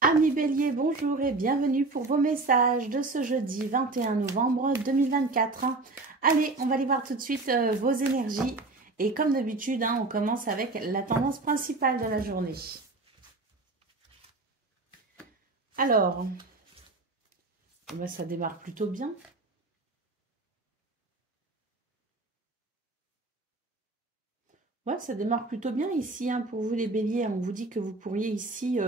Amis Bélier, bonjour et bienvenue pour vos messages de ce jeudi 21 novembre 2024. Allez, on va aller voir tout de suite vos énergies. Et comme d'habitude, on commence avec la tendance principale de la journée. Alors, ça démarre plutôt bien. Ouais, ça démarre plutôt bien ici pour vous les béliers. On vous dit que vous pourriez ici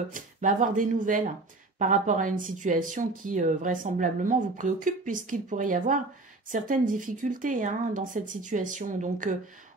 avoir des nouvelles par rapport à une situation qui vraisemblablement vous préoccupe puisqu'il pourrait y avoir certaines difficultés dans cette situation. Donc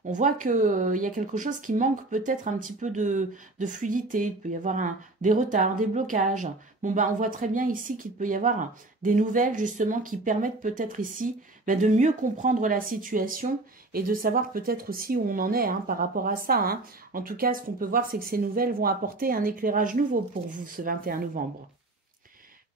on voit qu'il y a quelque chose qui manque peut-être un petit peu de fluidité. Il peut y avoir des retards, des blocages. Bon, on voit très bien ici qu'il peut y avoir des nouvelles justement qui permettent peut-être ici de mieux comprendre la situation et de savoir peut-être aussi où on en est par rapport à ça. En tout cas, ce qu'on peut voir, c'est que ces nouvelles vont apporter un éclairage nouveau pour vous ce 21 novembre.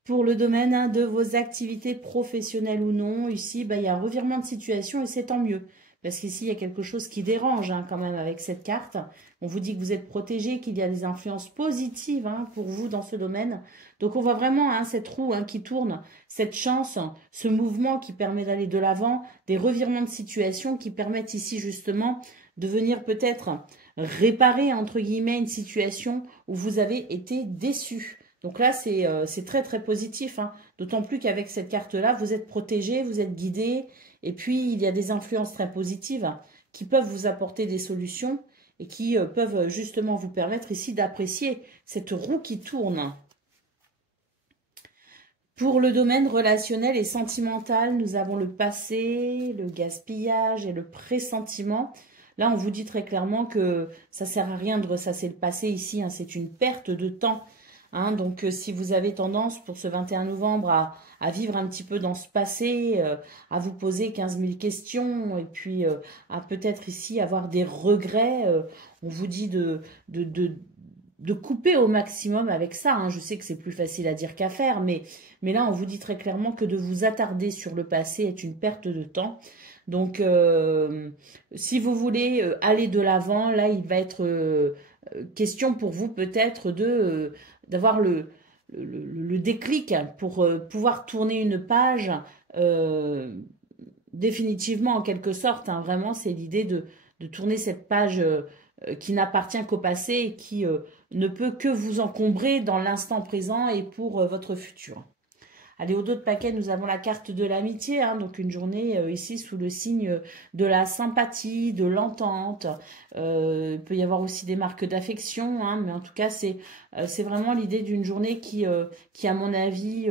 Pour le domaine de vos activités professionnelles ou non, ici, il y a un revirement de situation et c'est tant mieux. Parce qu'ici, il y a quelque chose qui dérange quand même avec cette carte. On vous dit que vous êtes protégé, qu'il y a des influences positives pour vous dans ce domaine. Donc, on voit vraiment cette roue qui tourne, cette chance, ce mouvement qui permet d'aller de l'avant, des revirements de situation qui permettent ici justement de venir peut-être réparer, entre guillemets, une situation où vous avez été déçu. Donc là, c'est très, très positif. D'autant plus qu'avec cette carte-là, vous êtes protégé, vous êtes guidé. Et puis, il y a des influences très positives qui peuvent vous apporter des solutions et qui peuvent justement vous permettre ici d'apprécier cette roue qui tourne. Pour le domaine relationnel et sentimental, nous avons le passé, le gaspillage et le pressentiment. Là, on vous dit très clairement que ça ne sert à rien de ressasser le passé ici. C'est une perte de temps. Donc, si vous avez tendance pour ce 21 novembre à vivre un petit peu dans ce passé, à vous poser 15 000 questions et puis à peut-être ici avoir des regrets, on vous dit de couper au maximum avec ça. Je sais que c'est plus facile à dire qu'à faire, mais là, on vous dit très clairement que de vous attarder sur le passé est une perte de temps. Donc, si vous voulez aller de l'avant, là, il va être question pour vous peut-être d'avoir le déclic pour pouvoir tourner une page définitivement en quelque sorte. Vraiment, c'est l'idée de tourner cette page qui n'appartient qu'au passé et qui ne peut que vous encombrer dans l'instant présent et pour votre futur. Allez, au dos de paquet, nous avons la carte de l'amitié, donc une journée ici sous le signe de la sympathie, de l'entente. Il peut y avoir aussi des marques d'affection, mais en tout cas, c'est vraiment l'idée d'une journée qui, à mon avis,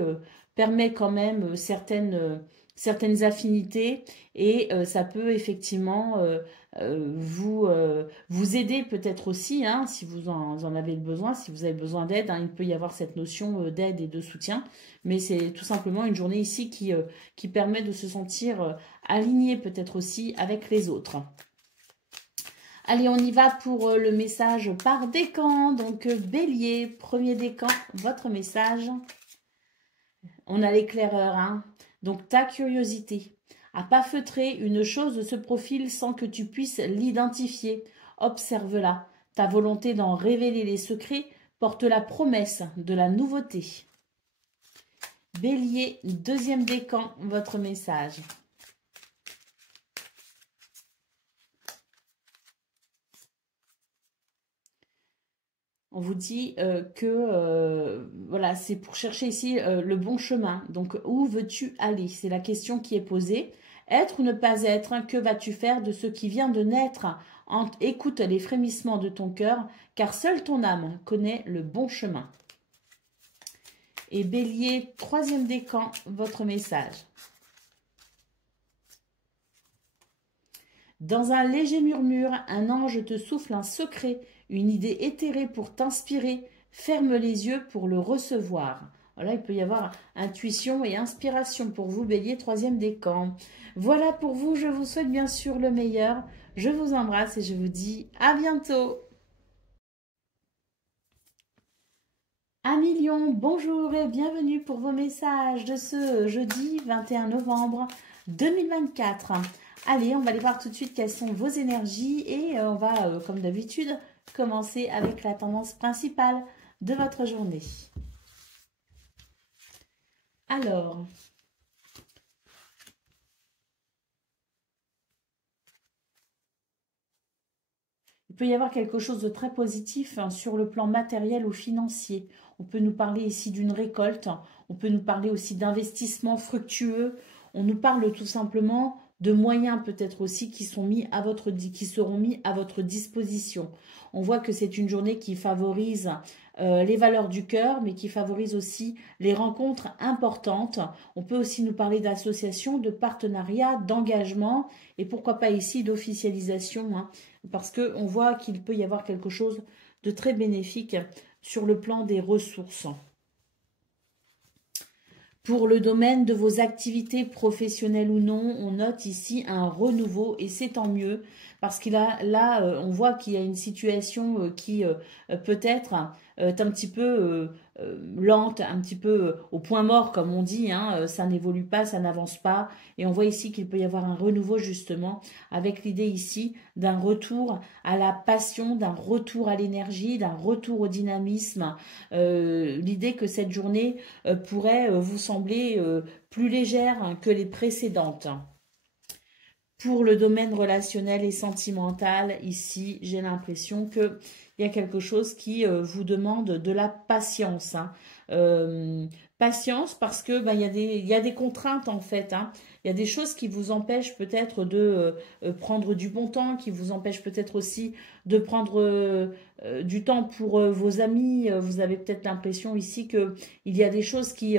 permet quand même certaines affinités et ça peut effectivement vous aider peut-être aussi, si vous en avez le besoin, si vous avez besoin d'aide, il peut y avoir cette notion d'aide et de soutien, mais c'est tout simplement une journée ici qui permet de se sentir aligné peut-être aussi avec les autres. Allez, on y va pour le message par décan. Donc, Bélier, premier décan, votre message. On a l'éclaireur, Donc, ta curiosité. À pas feutrer, une chose se profile sans que tu puisses l'identifier. Observe-la. Ta volonté d'en révéler les secrets porte la promesse de la nouveauté. Bélier, deuxième décan, votre message. On vous dit que voilà, c'est pour chercher ici le bon chemin. Donc, où veux-tu aller? C'est la question qui est posée. Être ou ne pas être, que vas-tu faire de ce qui vient de naître? Écoute les frémissements de ton cœur, car seule ton âme connaît le bon chemin. Et Bélier, troisième décan, votre message. Dans un léger murmure, un ange te souffle un secret, une idée éthérée pour t'inspirer. Ferme les yeux pour le recevoir. Voilà, il peut y avoir intuition et inspiration pour vous, Bélier, troisième décan. Voilà pour vous, je vous souhaite bien sûr le meilleur. Je vous embrasse et je vous dis à bientôt. Amis Lion, bonjour et bienvenue pour vos messages de ce jeudi 21 novembre 2024. Allez, on va aller voir tout de suite quelles sont vos énergies et on va, comme d'habitude, commencer avec la tendance principale de votre journée. Alors, il peut y avoir quelque chose de très positif hein, sur le plan matériel ou financier. On peut nous parler ici d'une récolte, on peut nous parler aussi d'investissements fructueux, on nous parle tout simplement de moyens peut-être aussi qui seront mis à votre disposition. On voit que c'est une journée qui favorise les valeurs du cœur, mais qui favorise aussi les rencontres importantes. On peut aussi nous parler d'associations, de partenariats, d'engagement, et pourquoi pas ici d'officialisation, hein, parce qu'on voit qu'il peut y avoir quelque chose de très bénéfique sur le plan des ressources. Pour le domaine de vos activités professionnelles ou non, on note ici un renouveau et c'est tant mieux parce qu'il a là, on voit qu'il y a une situation qui peut-être est un petit peu lente, un petit peu au point mort comme on dit, hein, ça n'évolue pas, ça n'avance pas et on voit ici qu'il peut y avoir un renouveau justement avec l'idée ici d'un retour à la passion, d'un retour à l'énergie, d'un retour au dynamisme, l'idée que cette journée pourrait vous sembler plus légère hein, que les précédentes. Pour le domaine relationnel et sentimental, ici, j'ai l'impression qu'il y a quelque chose qui vous demande de la patience. Hein. Patience parce que il y a des contraintes en fait. Hein. Il y a des choses qui vous empêchent peut-être de prendre du bon temps, qui vous empêchent peut-être aussi de prendre du temps pour vos amis. Vous avez peut-être l'impression ici qu'il y a des choses qui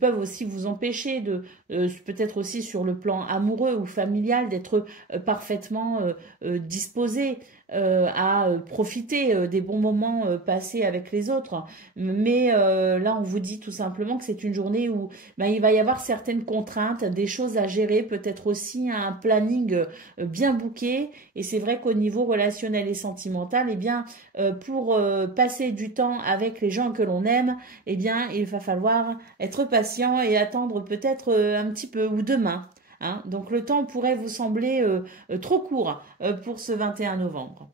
peuvent aussi vous empêcher de peut-être aussi sur le plan amoureux ou familial d'être parfaitement disposé à profiter des bons moments passés avec les autres. Mais là, on vous dit tout simplement que c'est une journée où il va y avoir certaines contraintes, des choses à gérer, peut-être aussi un planning bien booké. Et c'est vrai qu'au niveau relationnel et sentimental, eh bien, pour passer du temps avec les gens que l'on aime, eh bien, il va falloir être patient et attendre peut-être un petit peu ou demain. Hein. Donc le temps pourrait vous sembler trop court pour ce 21 novembre.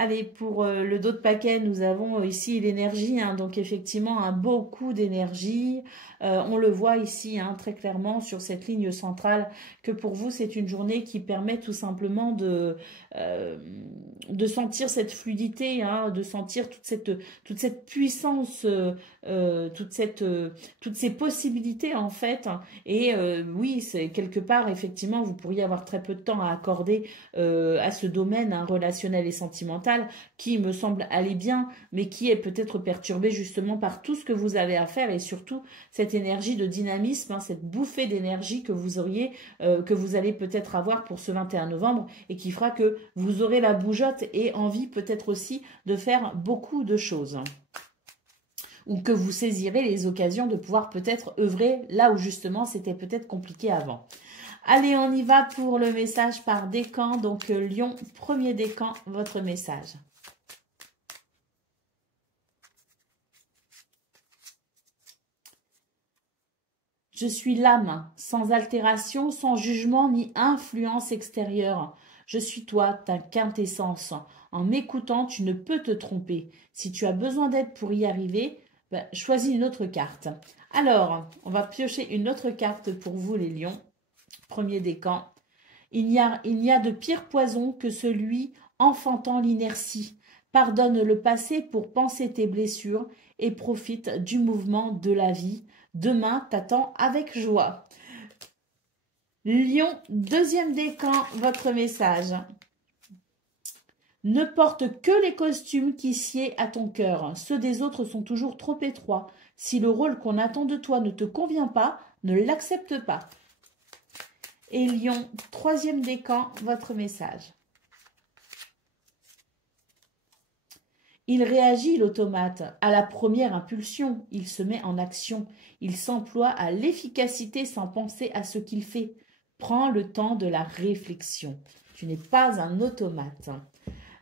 Allez, pour le dos de paquet, nous avons ici l'énergie, hein, donc effectivement un beau coup d'énergie. On le voit ici hein, très clairement sur cette ligne centrale que pour vous c'est une journée qui permet tout simplement de sentir cette fluidité, hein, de sentir toute cette puissance, toutes ces possibilités en fait. Et oui, c'est quelque part effectivement vous pourriez avoir très peu de temps à accorder à ce domaine hein, relationnel et sentimental qui me semble aller bien, mais qui est peut-être perturbé justement par tout ce que vous avez à faire et surtout cette énergie de dynamisme, hein, cette bouffée d'énergie que vous auriez, que vous allez peut-être avoir pour ce 21 novembre et qui fera que vous aurez la bougeotte et envie peut-être aussi de faire beaucoup de choses. Ou que vous saisirez les occasions de pouvoir peut-être œuvrer là où justement c'était peut-être compliqué avant. Allez, on y va pour le message par décan. Donc, Lion, premier décan, votre message. Je suis l'âme, sans altération, sans jugement ni influence extérieure. Je suis toi, ta quintessence. En m'écoutant, tu ne peux te tromper. Si tu as besoin d'aide pour y arriver, choisis une autre carte. Alors, on va piocher une autre carte pour vous, les lions. Premier décan. Il n'y a de pire poison que celui enfantant l'inertie. Pardonne le passé pour penser tes blessures et profite du mouvement de la vie. Demain t'attend avec joie. Lion, deuxième décan, votre message. Ne porte que les costumes qui sied à ton cœur. Ceux des autres sont toujours trop étroits. Si le rôle qu'on attend de toi ne te convient pas, ne l'accepte pas. Et Lion, troisième décan, votre message. Il réagit, l'automate, à la première impulsion. Il se met en action. Il s'emploie à l'efficacité sans penser à ce qu'il fait. Prends le temps de la réflexion. Tu n'es pas un automate.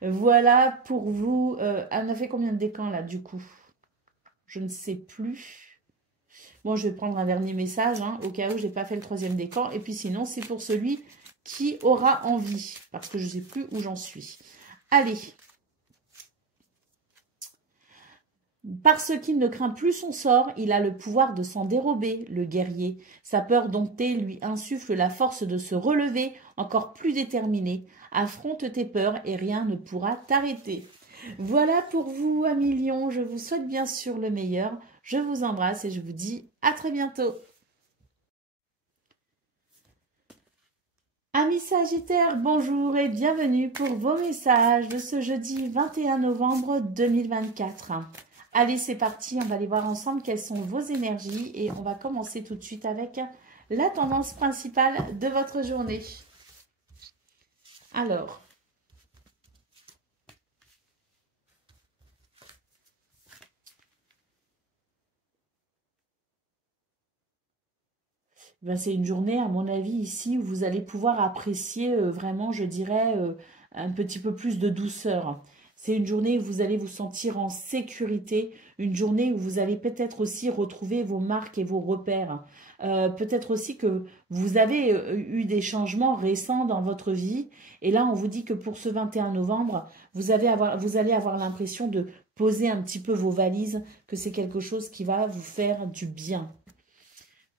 Voilà pour vous. On a fait combien de décans là du coup? Je ne sais plus. Bon, je vais prendre un dernier message, hein, au cas où je n'ai pas fait le troisième décan. Et puis sinon, c'est pour celui qui aura envie, parce que je ne sais plus où j'en suis. Allez. Parce qu'il ne craint plus son sort, il a le pouvoir de s'en dérober, le guerrier. Sa peur domptée lui insuffle la force de se relever, encore plus déterminé. Affronte tes peurs et rien ne pourra t'arrêter. Voilà pour vous, amis lions. Je vous souhaite bien sûr le meilleur. Je vous embrasse et je vous dis à très bientôt. Amis Sagittaires, bonjour et bienvenue pour vos messages de ce jeudi 21 novembre 2024. Allez, c'est parti, on va aller voir ensemble quelles sont vos énergies et on va commencer tout de suite avec la tendance principale de votre journée. Alors, ben c'est une journée, à mon avis, ici, où vous allez pouvoir apprécier vraiment, je dirais, un petit peu plus de douceur. C'est une journée où vous allez vous sentir en sécurité, une journée où vous allez peut-être aussi retrouver vos marques et vos repères. Peut-être aussi que vous avez eu des changements récents dans votre vie. Et là, on vous dit que pour ce 21 novembre, vous allez avoir l'impression de poser un petit peu vos valises, que c'est quelque chose qui va vous faire du bien.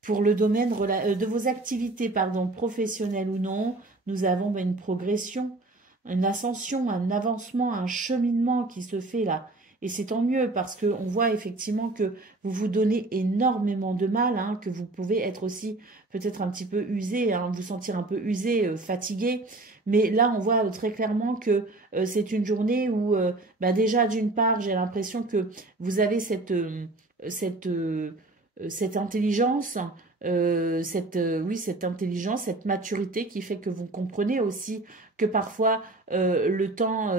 Pour le domaine de vos activités, professionnelles ou non, nous avons une progression, une ascension, un avancement, un cheminement qui se fait là. Et c'est tant mieux parce qu'on voit effectivement que vous vous donnez énormément de mal, hein, que vous pouvez être aussi peut-être un petit peu usé, hein, vous sentir un peu usé, fatigué. Mais là, on voit très clairement que c'est une journée où, déjà d'une part, j'ai l'impression que vous avez cette intelligence, cette intelligence, cette maturité qui fait que vous comprenez aussi que parfois le temps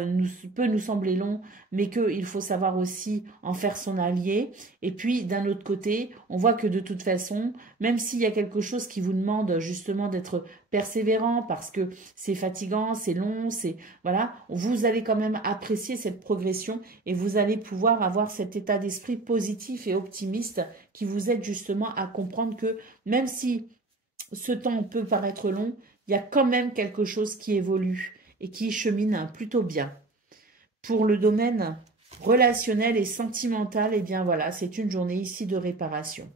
peut nous sembler long, mais qu'il faut savoir aussi en faire son allié. Et puis d'un autre côté, on voit que de toute façon, même s'il y a quelque chose qui vous demande justement d'être persévérant parce que c'est fatigant, c'est long, voilà, vous allez quand même apprécier cette progression et vous allez pouvoir avoir cet état d'esprit positif et optimiste qui vous aide justement à comprendre que même si ce temps peut paraître long, il y a quand même quelque chose qui évolue et qui chemine plutôt bien. Pour le domaine relationnel et sentimental, eh bien voilà, c'est une journée ici de réparation.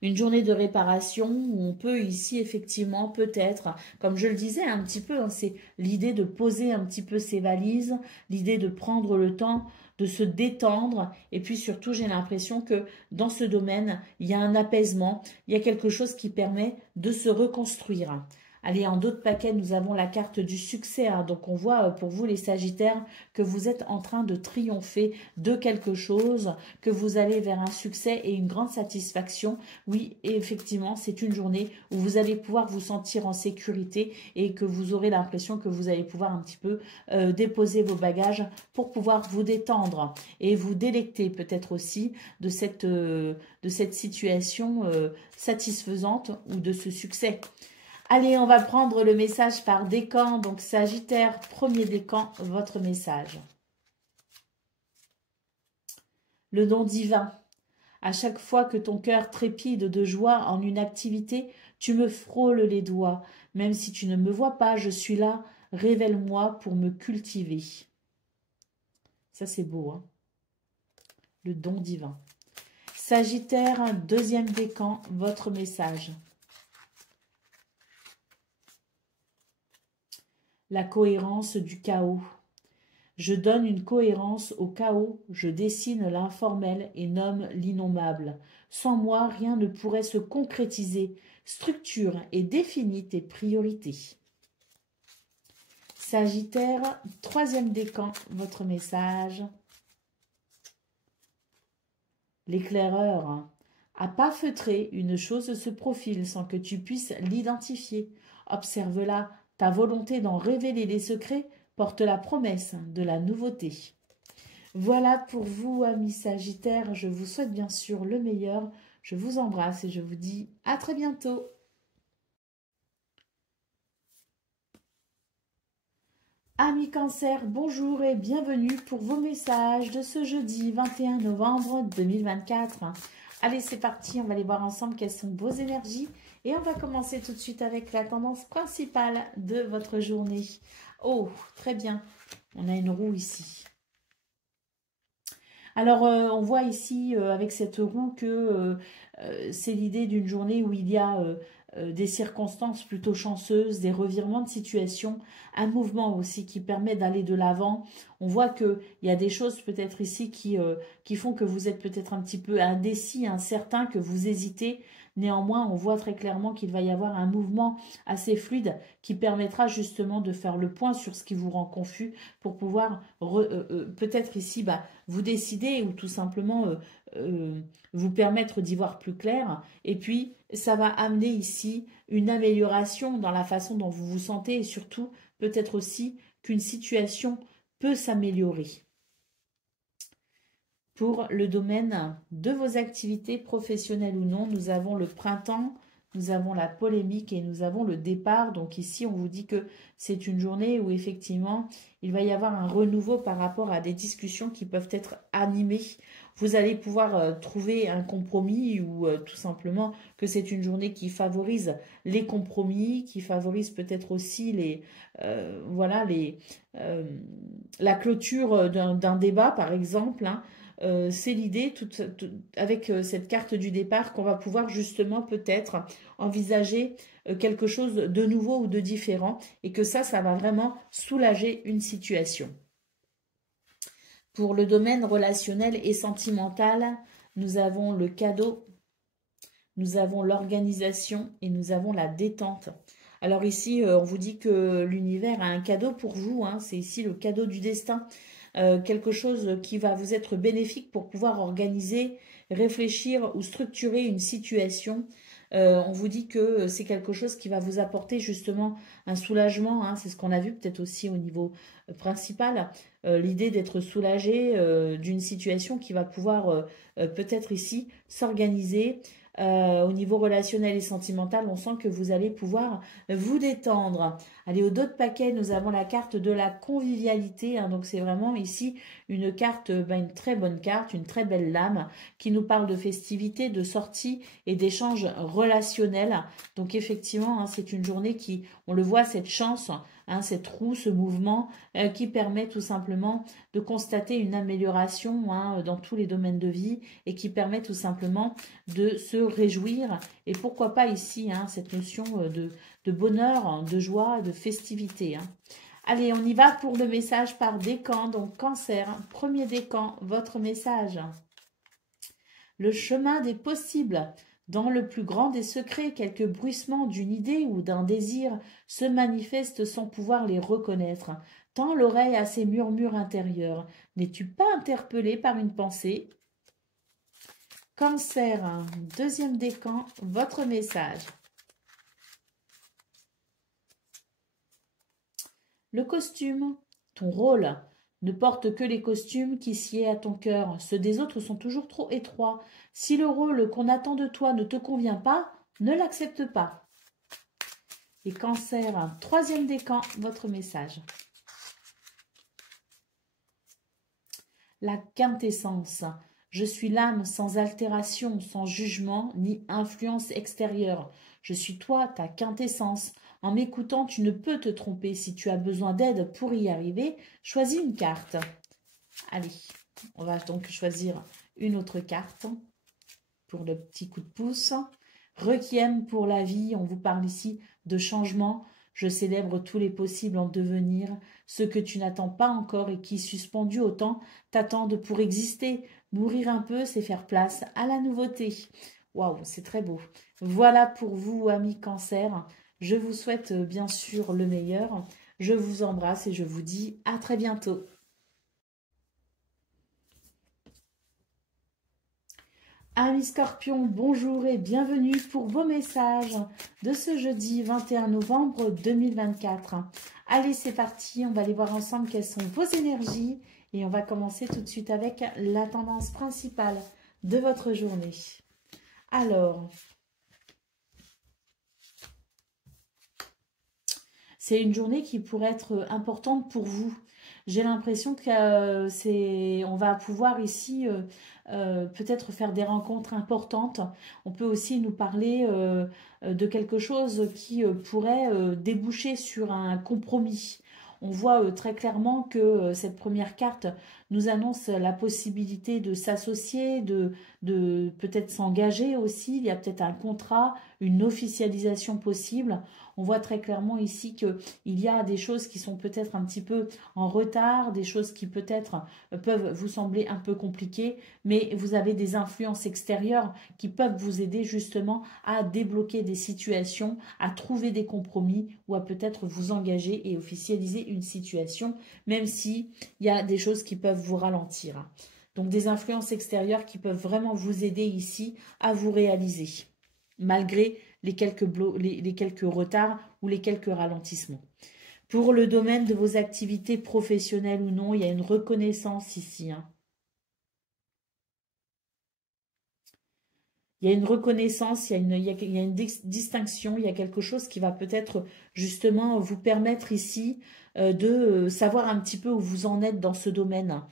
Une journée de réparation où on peut ici effectivement peut-être, comme je le disais un petit peu, hein, c'est l'idée de poser un petit peu ses valises, l'idée de prendre le temps de se détendre et puis surtout j'ai l'impression que dans ce domaine il y a un apaisement, il y a quelque chose qui permet de se reconstruire. Allez, en d'autres paquets, nous avons la carte du succès. Hein. Donc, on voit pour vous, les Sagittaires, que vous êtes en train de triompher de quelque chose, que vous allez vers un succès et une grande satisfaction. Oui, et effectivement, c'est une journée où vous allez pouvoir vous sentir en sécurité et que vous aurez l'impression que vous allez pouvoir un petit peu déposer vos bagages pour pouvoir vous détendre et vous délecter peut-être aussi de cette situation satisfaisante ou de ce succès. Allez, on va prendre le message par décan. Donc, Sagittaire, premier décan, votre message. Le don divin. À chaque fois que ton cœur trépide de joie en une activité, tu me frôles les doigts. Même si tu ne me vois pas, je suis là. Révèle-moi pour me cultiver. Ça, c'est beau, hein? Le don divin. Sagittaire, deuxième décan, votre message. La cohérence du chaos. Je donne une cohérence au chaos, je dessine l'informel et nomme l'innommable. Sans moi, rien ne pourrait se concrétiser. Structure et définis tes priorités. Sagittaire, troisième décan, votre message. L'éclaireur. À pas feutrer, une chose se profile sans que tu puisses l'identifier. Observe-la. Ta volonté d'en révéler les secrets porte la promesse de la nouveauté. Voilà pour vous, amis Sagittaires. Je vous souhaite bien sûr le meilleur. Je vous embrasse et je vous dis à très bientôt. Amis Cancer, bonjour et bienvenue pour vos messages de ce jeudi 21 novembre 2024. Allez, c'est parti, on va aller voir ensemble quelles sont vos énergies. Et on va commencer tout de suite avec la tendance principale de votre journée. Oh, très bien. On a une roue ici. Alors, on voit ici, avec cette roue, que c'est l'idée d'une journée où il y a des circonstances plutôt chanceuses, des revirements de situation, un mouvement aussi qui permet d'aller de l'avant. On voit qu'il y a des choses peut-être ici qui font que vous êtes peut-être un petit peu indécis, incertain, que vous hésitez. Néanmoins, on voit très clairement qu'il va y avoir un mouvement assez fluide qui permettra justement de faire le point sur ce qui vous rend confus pour pouvoir peut-être ici vous décider ou tout simplement vous permettre d'y voir plus clair. Et puis, ça va amener ici une amélioration dans la façon dont vous vous sentez et surtout peut-être aussi qu'une situation peut s'améliorer. Pour le domaine de vos activités professionnelles ou non, nous avons le printemps, nous avons la polémique et nous avons le départ. Donc ici, on vous dit que c'est une journée où effectivement, il va y avoir un renouveau par rapport à des discussions qui peuvent être animées. Vous allez pouvoir trouver un compromis ou tout simplement que c'est une journée qui favorise les compromis, qui favorise peut-être aussi la clôture d'un débat par exemple, hein. C'est l'idée, avec cette carte du départ, qu'on va pouvoir justement peut-être envisager quelque chose de nouveau ou de différent et que ça va vraiment soulager une situation. Pour le domaine relationnel et sentimental, nous avons le cadeau, nous avons l'organisation et nous avons la détente. Alors ici, on vous dit que l'univers a un cadeau pour vous, hein, c'est ici le cadeau du destin. Quelque chose qui va vous être bénéfique pour pouvoir organiser, réfléchir ou structurer une situation. On vous dit que c'est quelque chose qui va vous apporter justement un soulagement, hein, c'est ce qu'on a vu peut-être aussi au niveau principal, l'idée d'être soulagé d'une situation qui va pouvoir peut-être ici s'organiser. Au niveau relationnel et sentimental, on sent que vous allez pouvoir vous détendre. Allez, au dos de paquet, nous avons la carte de la convivialité. Hein, donc, c'est vraiment ici une carte, une très bonne carte, une très belle lame qui nous parle de festivités, de sorties et d'échanges relationnels. Donc, effectivement, hein, c'est une journée qui, on le voit, cette chance, hein, cette roue, ce mouvement qui permet tout simplement de constater une amélioration hein, dans tous les domaines de vie et qui permet tout simplement de se réjouir. Et pourquoi pas ici, hein, cette notion de bonheur, de joie, de festivité. Hein. Allez, on y va pour le message par décan. Donc, Cancer, premier décan, votre message. Le chemin des possibles. Dans le plus grand des secrets, quelques bruissements d'une idée ou d'un désir se manifestent sans pouvoir les reconnaître. Tends l'oreille à ces murmures intérieurs. N'es-tu pas interpellé par une pensée? Cancer, deuxième décan, votre message. Le costume, ton rôle, ne porte que les costumes qui sied à ton cœur. Ceux des autres sont toujours trop étroits. Si le rôle qu'on attend de toi ne te convient pas, ne l'accepte pas. Et Cancer, troisième décan, votre message. La quintessence. Je suis l'âme sans altération, sans jugement, ni influence extérieure. Je suis toi, ta quintessence. En m'écoutant, tu ne peux te tromper. Si tu as besoin d'aide pour y arriver, choisis une carte. Allez, on va donc choisir une autre carte pour le petit coup de pouce. Requiem pour la vie, on vous parle ici de changement. Je célèbre tous les possibles en devenir, ceux que tu n'attends pas encore et qui, suspendus au temps, t'attendent pour exister. Mourir un peu, c'est faire place à la nouveauté. Waouh, c'est très beau. Voilà pour vous, amis Cancer. Je vous souhaite bien sûr le meilleur. Je vous embrasse et je vous dis à très bientôt. Amis Scorpions, bonjour et bienvenue pour vos messages de ce jeudi 21 novembre 2024. Allez, c'est parti, on va aller voir ensemble quelles sont vos énergies et on va commencer tout de suite avec la tendance principale de votre journée. Alors, c'est une journée qui pourrait être importante pour vous. J'ai l'impression que on va pouvoir ici peut-être faire des rencontres importantes. On peut aussi nous parler de quelque chose qui pourrait déboucher sur un compromis. On voit très clairement que cette première carte nous annonce la possibilité de s'associer, de peut-être s'engager aussi. Il y a peut-être un contrat, une officialisation possible. On voit très clairement ici qu'il y a des choses qui sont peut-être un petit peu en retard, des choses qui peut-être peuvent vous sembler un peu compliquées, mais vous avez des influences extérieures qui peuvent vous aider justement à débloquer des situations, à trouver des compromis ou à peut-être vous engager et officialiser une situation, même si il y a des choses qui peuvent vous ralentir. Donc des influences extérieures qui peuvent vraiment vous aider ici à vous réaliser, malgré les quelques retards ou les quelques ralentissements. Pour le domaine de vos activités professionnelles ou non, il y a une reconnaissance ici. Il y a une reconnaissance, il y a une distinction, il y a quelque chose qui va peut-être justement vous permettre ici de savoir un petit peu où vous en êtes dans ce domaine.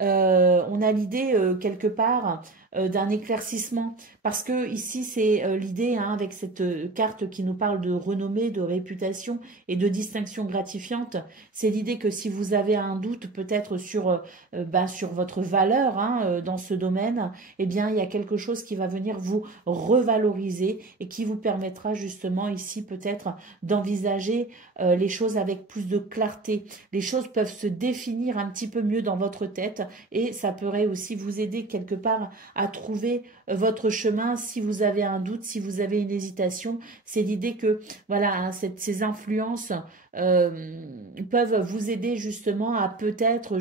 On a l'idée quelque part d'un éclaircissement, parce que ici c'est l'idée avec cette carte qui nous parle de renommée, de réputation et de distinction gratifiante. C'est l'idée que si vous avez un doute peut-être sur votre valeur dans ce domaine, eh bien il y a quelque chose qui va venir vous revaloriser et qui vous permettra justement ici peut-être d'envisager les choses avec plus de clarté. Les choses peuvent se définir un petit peu mieux dans votre tête et ça pourrait aussi vous aider quelque part à trouver votre chemin si vous avez un doute, si vous avez une hésitation. C'est l'idée que voilà, ces influences peuvent vous aider justement à peut-être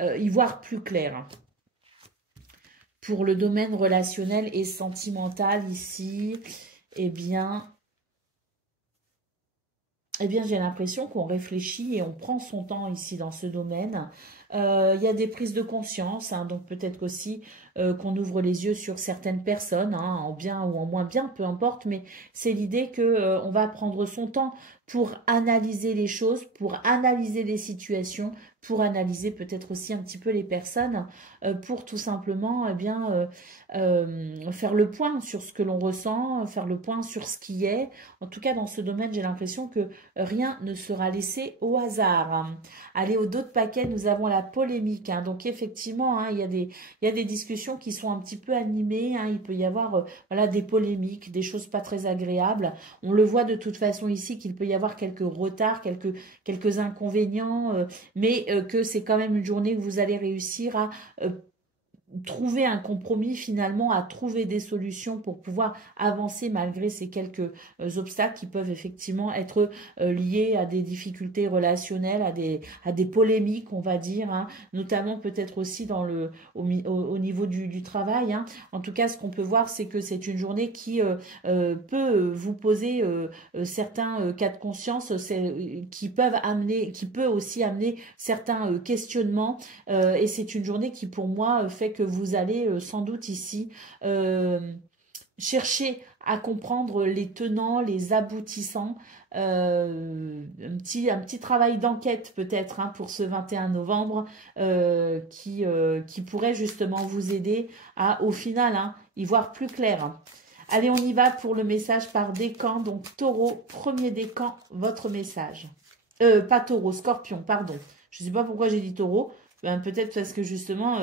y voir plus clair. Pour le domaine relationnel et sentimental ici, eh bien j'ai l'impression qu'on réfléchit et on prend son temps ici dans ce domaine. Il y a des prises de conscience, donc peut-être aussi qu'on ouvre les yeux sur certaines personnes, en bien ou en moins bien, peu importe, mais c'est l'idée que on va prendre son temps pour analyser les choses, pour analyser les situations, pour analyser peut-être aussi un petit peu les personnes, pour tout simplement faire le point sur ce que l'on ressent, faire le point sur ce qui est. En tout cas, dans ce domaine, j'ai l'impression que rien ne sera laissé au hasard. Allez, au dos de paquet, nous avons la polémique. Donc effectivement, il y a des discussions qui sont un petit peu animées. Il peut y avoir des polémiques, des choses pas très agréables. On le voit de toute façon ici qu'il peut y avoir quelques retards, quelques inconvénients, mais que c'est quand même une journée où vous allez réussir à trouver un compromis finalement, à trouver des solutions pour pouvoir avancer malgré ces quelques obstacles qui peuvent effectivement être liés à des difficultés relationnelles, à des polémiques on va dire, notamment peut-être aussi au niveau du travail. En tout cas, ce qu'on peut voir, c'est que c'est une journée qui peut vous poser certains cas de conscience qui peut aussi amener certains questionnements, et c'est une journée qui pour moi fait que vous allez sans doute ici chercher à comprendre les tenants, les aboutissants, un petit travail d'enquête peut-être pour ce 21 novembre qui pourrait justement vous aider à au final y voir plus clair. Allez, on y va pour le message par décan. Donc Taureau, premier décan, votre message. Pas Taureau, Scorpion, pardon. Je ne sais pas pourquoi j'ai dit Taureau. Peut-être parce que justement,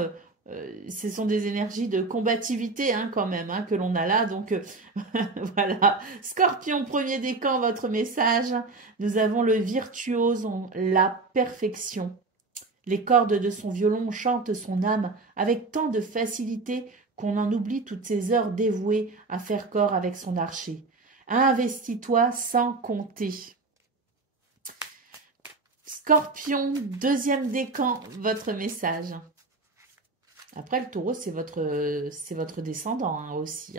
ce sont des énergies de combativité quand même que l'on a là. Donc voilà. Scorpion, premier décan, votre message. Nous avons le virtuose, la perfection. Les cordes de son violon chantent son âme avec tant de facilité qu'on en oublie toutes ces heures dévouées à faire corps avec son archer. Investis-toi sans compter. Scorpion, deuxième décan, votre message. Après, le taureau, c'est votre descendant aussi.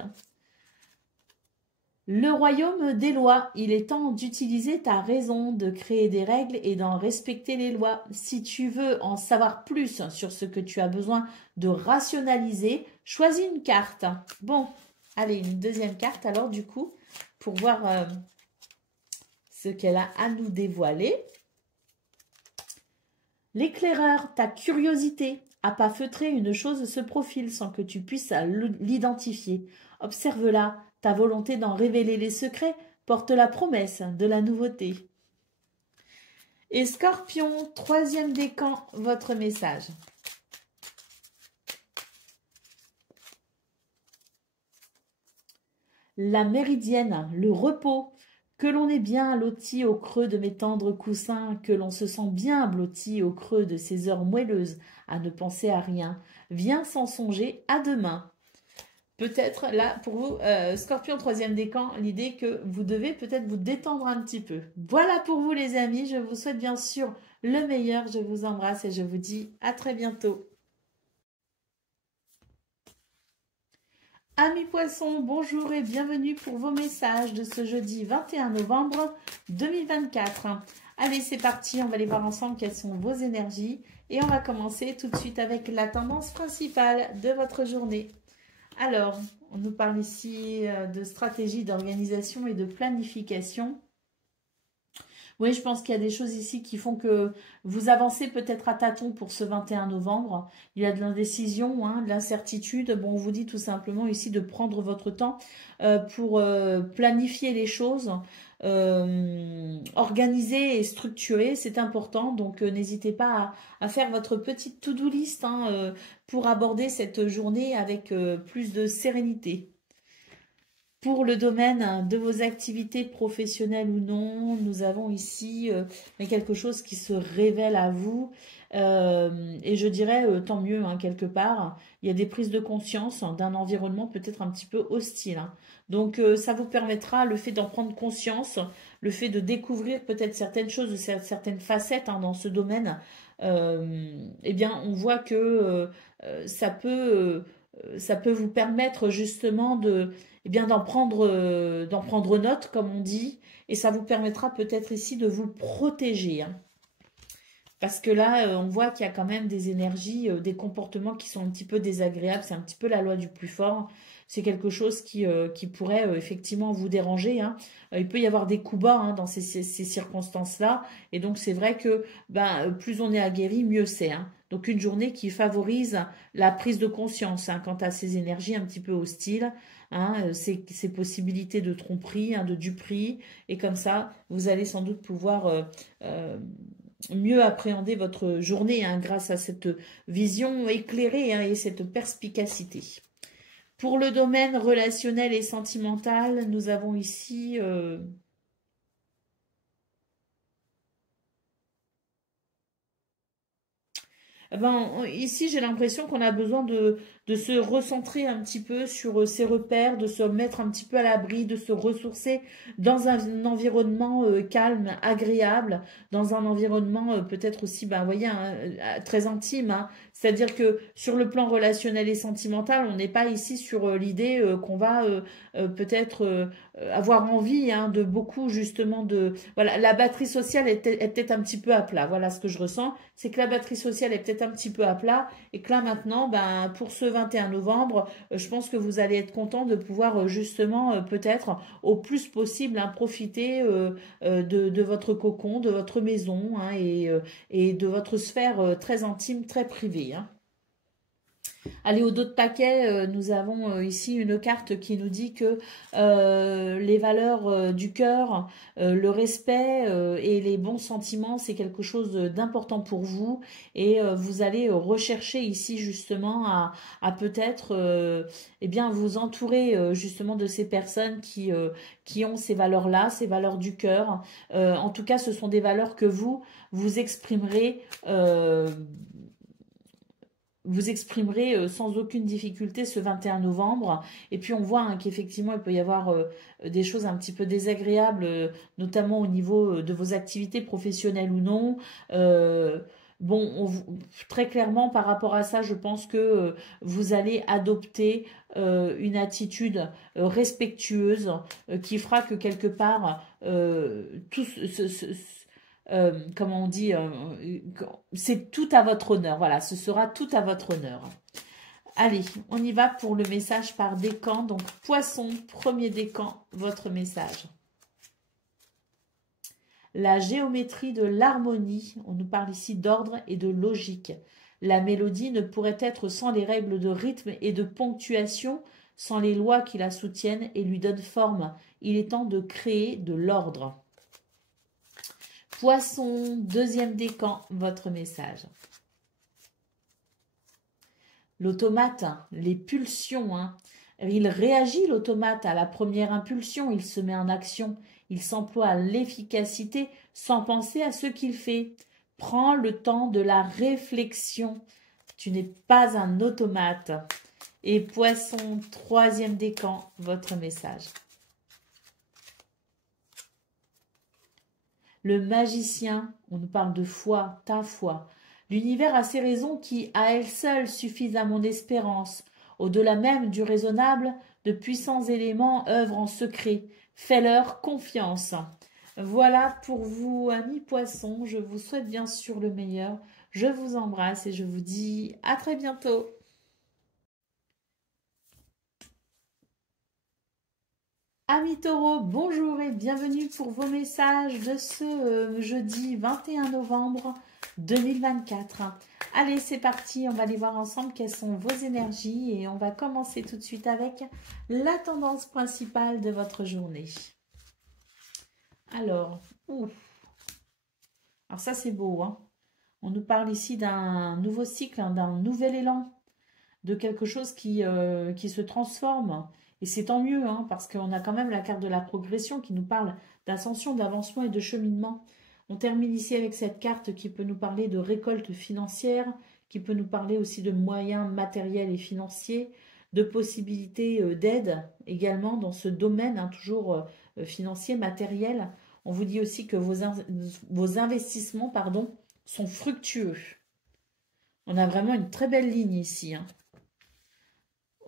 Le royaume des lois. Il est temps d'utiliser ta raison, de créer des règles et d'en respecter les lois. Si tu veux en savoir plus sur ce que tu as besoin de rationaliser, choisis une carte. Bon, allez, une deuxième carte alors du coup, pour voir ce qu'elle a à nous dévoiler. L'éclaireur, ta curiosité. À pas feutrer, une chose se profile sans que tu puisses l'identifier. Observe-la, ta volonté d'en révéler les secrets porte la promesse de la nouveauté. Et Scorpion, troisième décan, votre message. la méridienne, le repos, que l'on est bien loti au creux de mes tendres coussins, que l'on se sent bien blotti au creux de ces heures moelleuses, à ne penser à rien. Viens sans songer à demain. Peut-être là, pour vous, Scorpion, troisième décan, l'idée que vous devez peut-être vous détendre un petit peu. Voilà pour vous les amis, je vous souhaite bien sûr le meilleur, je vous embrasse et je vous dis à très bientôt. Amis poissons, bonjour et bienvenue pour vos messages de ce jeudi 21 novembre 2024. Allez, c'est parti, on va aller voir ensemble quelles sont vos énergies et on va commencer tout de suite avec la tendance principale de votre journée. Alors, on nous parle ici de stratégie, d'organisation et de planification. Oui, je pense qu'il y a des choses ici qui font que vous avancez peut-être à tâtons pour ce 21 novembre. Il y a de l'indécision, hein, de l'incertitude. Bon, on vous dit tout simplement ici de prendre votre temps pour planifier les choses, organiser et structurer, c'est important. Donc, n'hésitez pas à faire votre petite to-do list hein, pour aborder cette journée avec plus de sérénité. Pour le domaine de vos activités professionnelles ou non, nous avons ici quelque chose qui se révèle à vous. Et je dirais, tant mieux, hein, quelque part. Il y a des prises de conscience d'un environnement peut-être un petit peu hostile. Hein. Donc, ça vous permettra, le fait d'en prendre conscience, le fait de découvrir peut-être certaines choses, certaines facettes hein, dans ce domaine, eh bien, on voit que ça peut vous permettre justement de eh bien d'en prendre note, comme on dit, et ça vous permettra peut-être ici de vous protéger. Hein. Parce que là, on voit qu'il y a quand même des énergies, des comportements qui sont un petit peu désagréables. C'est un petit peu la loi du plus fort. C'est quelque chose qui pourrait effectivement vous déranger. Hein. Il peut y avoir des coups bas hein, dans ces circonstances-là. Et donc, c'est vrai que plus on est aguerri, mieux c'est. Hein. Donc, une journée qui favorise la prise de conscience hein, quant à ces énergies un petit peu hostiles. Hein, ces possibilités de tromperie, hein, de duperie. Et comme ça, vous allez sans doute pouvoir mieux appréhender votre journée hein, grâce à cette vision éclairée hein, et cette perspicacité. Pour le domaine relationnel et sentimental, nous avons ici ici, j'ai l'impression qu'on a besoin de se recentrer un petit peu sur ses repères, de se mettre un petit peu à l'abri, de se ressourcer dans un environnement calme, agréable, dans un environnement peut-être aussi, vous voyez, hein, très intime. Hein. C'est-à-dire que sur le plan relationnel et sentimental, on n'est pas ici sur l'idée qu'on va peut-être avoir envie hein, de beaucoup justement de... Voilà, la batterie sociale est peut-être un petit peu à plat. Voilà ce que je ressens, c'est que la batterie sociale est peut-être un petit peu à plat et que là maintenant, pour ce 21 novembre, je pense que vous allez être content de pouvoir justement peut-être au plus possible hein, profiter de votre cocon, de votre maison hein, et de votre sphère très intime, très privée. Hein. Allez, au dos de paquet, nous avons ici une carte qui nous dit que les valeurs du cœur, le respect et les bons sentiments, c'est quelque chose d'important pour vous. Et vous allez rechercher ici justement à peut-être eh bien, vous entourer justement de ces personnes qui ont ces valeurs-là, ces valeurs du cœur. En tout cas, ce sont des valeurs que vous exprimerez sans aucune difficulté ce 21 novembre. Et puis on voit hein, qu'effectivement il peut y avoir des choses un petit peu désagréables, notamment au niveau de vos activités professionnelles ou non. Très clairement par rapport à ça, je pense que vous allez adopter une attitude respectueuse qui fera que quelque part tout comment on dit, c'est tout à votre honneur. Voilà, ce sera tout à votre honneur. Allez, on y va pour le message par décan. Donc, poisson, premier décan, votre message. La géométrie de l'harmonie. On nous parle ici d'ordre et de logique. La mélodie ne pourrait être sans les règles de rythme et de ponctuation, sans les lois qui la soutiennent et lui donnent forme. Il est temps de créer de l'ordre. Poisson, deuxième décan, votre message. L'automate, les pulsions, hein, Il réagit, l'automate, à la première impulsion, il se met en action, il s'emploie à l'efficacité sans penser à ce qu'il fait. Prends le temps de la réflexion. Tu n'es pas un automate. Et Poisson, troisième décan, votre message. Le magicien, on nous parle de foi, ta foi. L'univers a ses raisons qui, à elles seules, suffisent à mon espérance. Au-delà même du raisonnable, de puissants éléments œuvrent en secret. Fais-leur confiance. Voilà pour vous, amis poissons. Je vous souhaite bien sûr le meilleur. Je vous embrasse et je vous dis à très bientôt. Amis taureaux, bonjour et bienvenue pour vos messages de ce jeudi 21 novembre 2024. Allez, c'est parti, on va aller voir ensemble quelles sont vos énergies et on va commencer tout de suite avec la tendance principale de votre journée. Alors, alors ça c'est beau, hein. On nous parle ici d'un nouveau cycle, hein, d'un nouvel élan, de quelque chose qui se transforme. Et c'est tant mieux, hein, parce qu'on a quand même la carte de la progression qui nous parle d'ascension, d'avancement et de cheminement. On termine ici avec cette carte qui peut nous parler de récolte financière, qui peut nous parler aussi de moyens matériels et financiers, de possibilités d'aide également dans ce domaine, hein, toujours financier, matériel. On vous dit aussi que vos investissements sont fructueux. On a vraiment une très belle ligne ici, hein.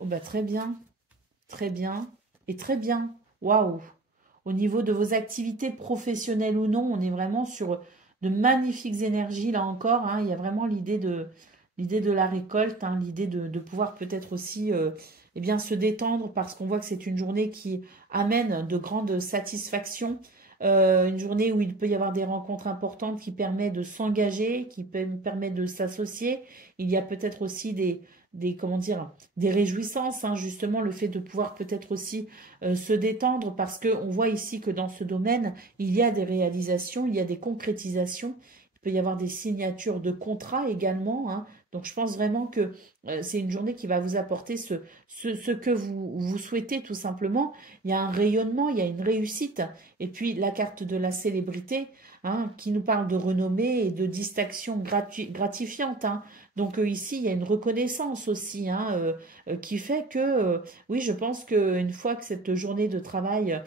Oh bah très bien et très bien. Waouh! Au niveau de vos activités professionnelles ou non, on est vraiment sur de magnifiques énergies là encore, hein. Il y a vraiment l'idée de la récolte, hein, l'idée de pouvoir peut-être aussi eh bien, se détendre parce qu'on voit que c'est une journée qui amène de grandes satisfactions. Une journée où il peut y avoir des rencontres importantes qui permettent de s'engager, qui permettent de s'associer. Il y a peut-être aussi comment dire, des réjouissances, hein, justement le fait de pouvoir peut-être aussi se détendre parce qu'on voit ici que dans ce domaine, il y a des réalisations, il y a des concrétisations, il peut y avoir des signatures de contrats également, hein. Donc je pense vraiment que c'est une journée qui va vous apporter ce que vous souhaitez tout simplement. Il y a un rayonnement, il y a une réussite. Et puis la carte de la célébrité, hein, qui nous parle de renommée et de distinction gratifiante, hein. Donc ici, il y a une reconnaissance aussi, hein, qui fait que, oui, je pense qu'une fois que cette journée de travail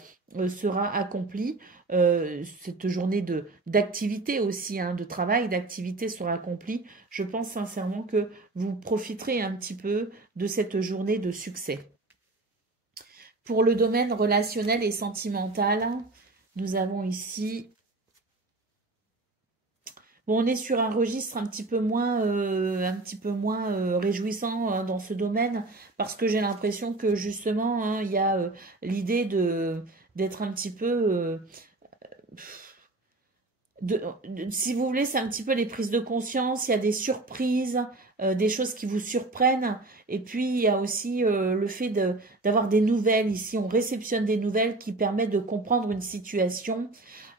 sera accomplie, cette journée d'activité aussi, hein, de travail, d'activité sera accomplie, je pense sincèrement que vous profiterez un petit peu de cette journée de succès. Pour le domaine relationnel et sentimental, nous avons ici... Bon, on est sur un registre un petit peu moins réjouissant, hein, dans ce domaine, parce que j'ai l'impression que justement, hein, il y a l'idée d'être un petit peu... si vous voulez, c'est un petit peu les prises de conscience, il y a des surprises, des choses qui vous surprennent, et puis il y a aussi le fait d'avoir des nouvelles. Ici, on réceptionne des nouvelles qui permettent de comprendre une situation.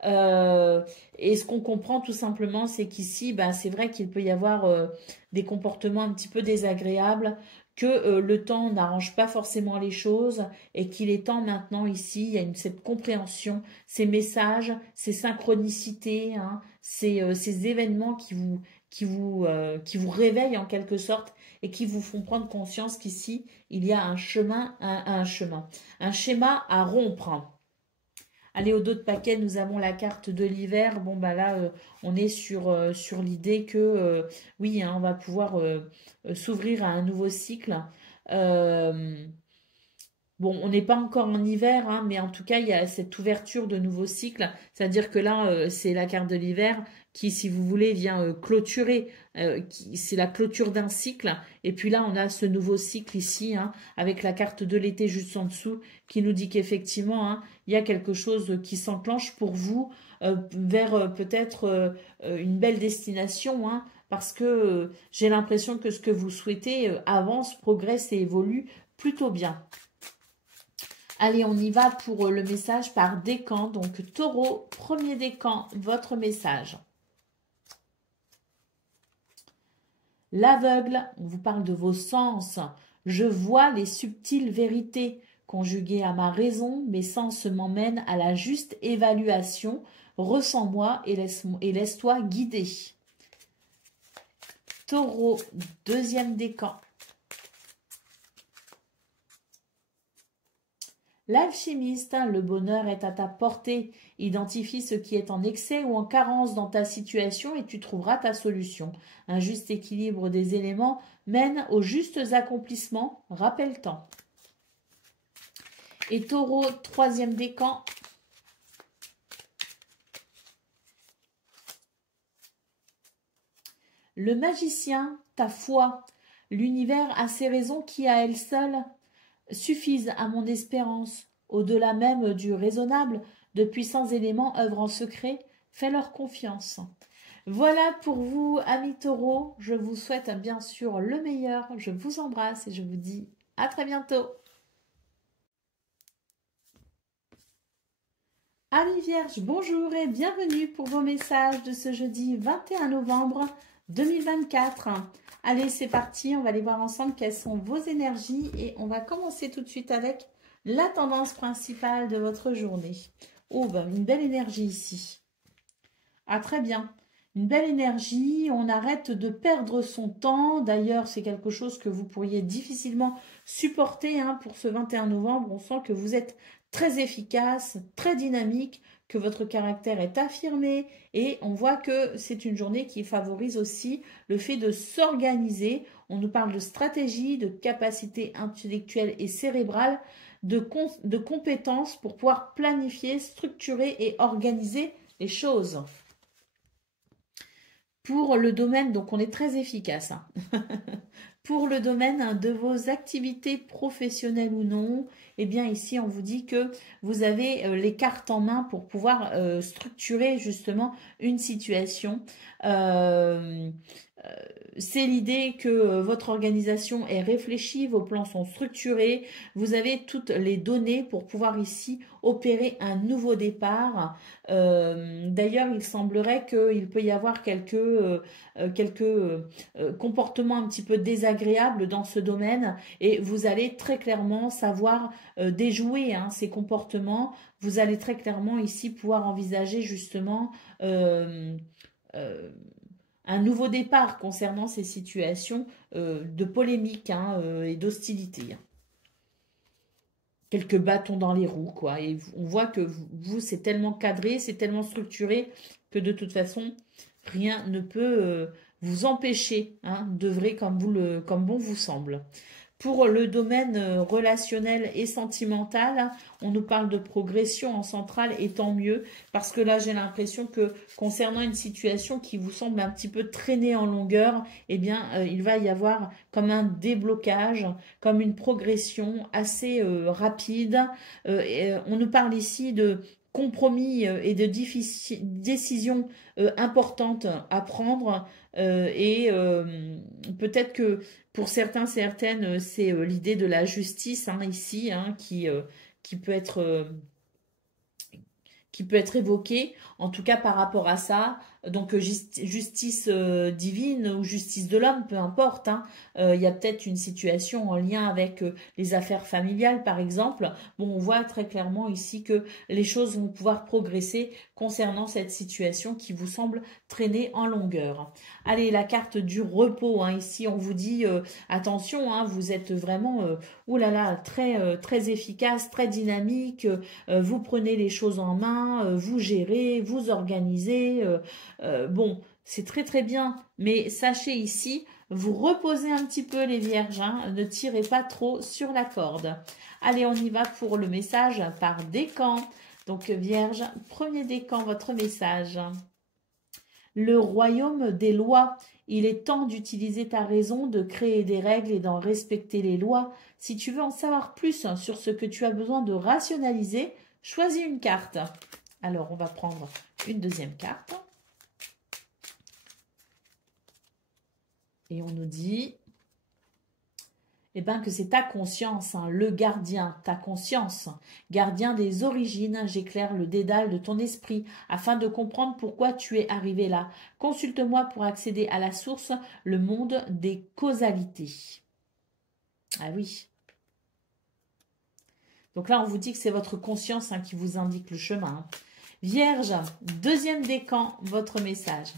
Et ce qu'on comprend tout simplement, c'est qu'ici, ben, c'est vrai qu'il peut y avoir des comportements un petit peu désagréables, que le temps n'arrange pas forcément les choses et qu'il est temps maintenant ici, il y a cette compréhension, ces messages, ces synchronicités, hein, ces événements qui vous réveillent en quelque sorte et qui vous font prendre conscience qu'ici, il y a un schéma à rompre. Allez, au dos de paquet, nous avons la carte de l'hiver. Bon, bah là, on est sur l'idée que, oui, hein, on va pouvoir s'ouvrir à un nouveau cycle. Bon, on n'est pas encore en hiver, hein, mais en tout cas, il y a cette ouverture de nouveaux cycles. C'est-à-dire que là, c'est la carte de l'hiver qui, si vous voulez, vient clôturer. C'est la clôture d'un cycle. Et puis là, on a ce nouveau cycle ici, hein, avec la carte de l'été juste en dessous, qui nous dit qu'effectivement, hein, il y a quelque chose qui s'enclenche pour vous vers peut-être une belle destination, hein, parce que j'ai l'impression que ce que vous souhaitez avance, progresse et évolue plutôt bien. Allez, on y va pour le message par décan. Donc, taureau, premier décan, votre message. L'aveugle, on vous parle de vos sens. Je vois les subtiles vérités. Conjuguées à ma raison, mes sens m'emmènent à la juste évaluation. Ressens-moi et laisse-toi guider. Taureau, deuxième décan. L'alchimiste, le bonheur est à ta portée. Identifie ce qui est en excès ou en carence dans ta situation et tu trouveras ta solution. Un juste équilibre des éléments mène aux justes accomplissements. Rappelle-t'en. Et Taureau, troisième décan. Le magicien, ta foi. L'univers a ses raisons qui, à elles seules, suffisent à mon espérance. Au-delà même du raisonnable, de puissants éléments œuvrent en secret. Fais-leur confiance. Voilà pour vous, amis taureaux. Je vous souhaite bien sûr le meilleur. Je vous embrasse et je vous dis à très bientôt. Amis vierges, bonjour et bienvenue pour vos messages de ce jeudi 21 novembre 2024. Allez, c'est parti, on va aller voir ensemble quelles sont vos énergies et on va commencer tout de suite avec la tendance principale de votre journée. Oh, ben, une belle énergie ici. Ah, très bien. Une belle énergie, on arrête de perdre son temps. D'ailleurs, c'est quelque chose que vous pourriez difficilement supporter hein, pour ce 21 novembre. On sent que vous êtes très efficace, très dynamique, que votre caractère est affirmé et on voit que c'est une journée qui favorise aussi le fait de s'organiser. On nous parle de stratégie, de capacité intellectuelle et cérébrale, de compétences pour pouvoir planifier, structurer et organiser les choses. Pour le domaine, donc on est très efficace, hein. Pour le domaine de vos activités professionnelles ou non, eh bien ici on vous dit que vous avez les cartes en main pour pouvoir structurer justement une situation. C'est l'idée que votre organisation est réfléchie, vos plans sont structurés, vous avez toutes les données pour pouvoir ici opérer un nouveau départ. D'ailleurs, il semblerait qu'il peut y avoir quelques comportements un petit peu désagréables dans ce domaine et vous allez très clairement savoir déjouer hein, ces comportements. Vous allez très clairement ici pouvoir envisager justement un nouveau départ concernant ces situations de polémique hein, et d'hostilité. Quelques bâtons dans les roues, quoi. Et on voit que vous, c'est tellement cadré, c'est tellement structuré que de toute façon, rien ne peut vous empêcher hein, d'œuvrer comme bon vous semble. Pour le domaine relationnel et sentimental, on nous parle de progression en centrale et tant mieux parce que là j'ai l'impression que concernant une situation qui vous semble un petit peu traîner en longueur, eh bien il va y avoir comme un déblocage, comme une progression assez rapide. On nous parle ici de compromis et de décisions importantes à prendre et peut-être que pour certains, certaines, c'est l'idée de la justice hein, ici hein, qui peut être évoquée, en tout cas par rapport à ça. Donc justice divine ou justice de l'homme, peu importe. Hein. Il y a peut-être une situation en lien avec les affaires familiales, par exemple. Bon, on voit très clairement ici que les choses vont pouvoir progresser concernant cette situation qui vous semble traîner en longueur. Allez, la carte du repos. Hein. Ici, on vous dit, attention, hein, vous êtes vraiment oulala, très efficace, très dynamique. Vous prenez les choses en main, vous gérez, vous organisez. Bon, c'est très très bien, mais sachez ici, vous reposez un petit peu les vierges, hein, ne tirez pas trop sur la corde. Allez, on y va pour le message par décan. Donc vierge, premier décan, votre message. Le royaume des lois. Il est temps d'utiliser ta raison, de créer des règles et d'en respecter les lois. Si tu veux en savoir plus sur ce que tu as besoin de rationaliser, choisis une carte. Alors, on va prendre une deuxième carte. Et on nous dit que c'est ta conscience, hein, le gardien, ta conscience, gardien des origines. J'éclaire le dédale de ton esprit afin de comprendre pourquoi tu es arrivé là. Consulte-moi pour accéder à la source, le monde des causalités. Ah oui. Donc là, on vous dit que c'est votre conscience qui vous indique le chemin. Vierge, deuxième décan, votre message.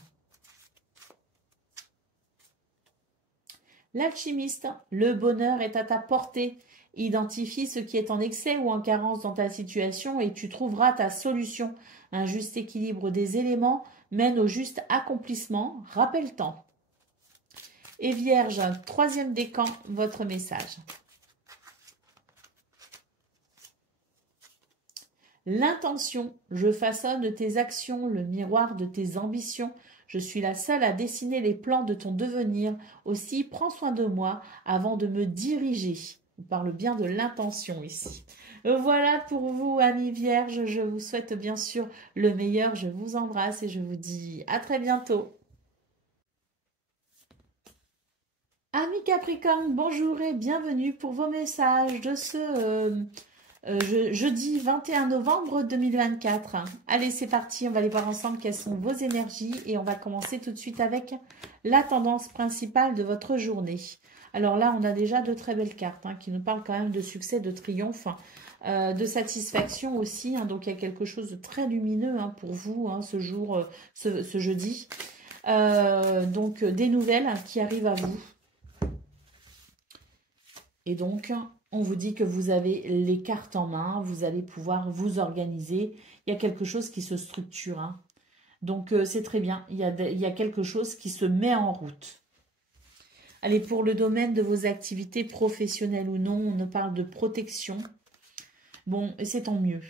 L'alchimiste, le bonheur est à ta portée. Identifie ce qui est en excès ou en carence dans ta situation et tu trouveras ta solution. Un juste équilibre des éléments mène au juste accomplissement. Rappelle-t'en. Et Vierge, troisième décan, votre message. L'intention, je façonne tes actions, le miroir de tes ambitions. Je suis la seule à dessiner les plans de ton devenir. Aussi, prends soin de moi avant de me diriger. On parle bien de l'intention ici. Voilà pour vous, amis vierges. Je vous souhaite bien sûr le meilleur. Je vous embrasse et je vous dis à très bientôt. Amis Capricorne, bonjour et bienvenue pour vos messages de ce jeudi 21 novembre 2024. Allez, c'est parti, on va aller voir ensemble quelles sont vos énergies et on va commencer tout de suite avec la tendance principale de votre journée. Alors là, on a déjà de très belles cartes qui nous parlent quand même de succès, de triomphe, de satisfaction aussi. Donc, il y a quelque chose de très lumineux pour vous ce jour, ce jeudi. Donc, des nouvelles qui arrivent à vous. Et donc, on vous dit que vous avez les cartes en main, vous allez pouvoir vous organiser. Il y a quelque chose qui se structure. Donc, c'est très bien. Il y a quelque chose qui se met en route. Allez, pour le domaine de vos activités professionnelles ou non, on parle de protection. Bon, c'est tant mieux.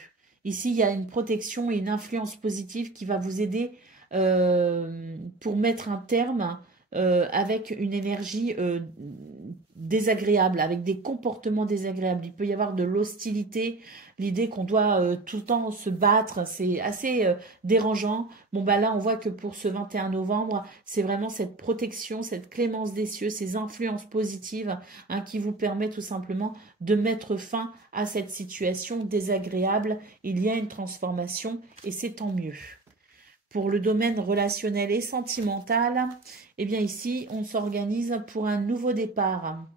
Ici, il y a une protection et une influence positive qui va vous aider pour mettre un terme avec une énergie désagréable, avec des comportements désagréables. Il peut y avoir de l'hostilité, l'idée qu'on doit tout le temps se battre, c'est assez dérangeant. Bon, bah là, on voit que pour ce 21 novembre, c'est vraiment cette protection, cette clémence des cieux, ces influences positives qui vous permettent tout simplement de mettre fin à cette situation désagréable. Il y a une transformation et c'est tant mieux. Pour le domaine relationnel et sentimental, eh bien ici, on s'organise pour un nouveau départ.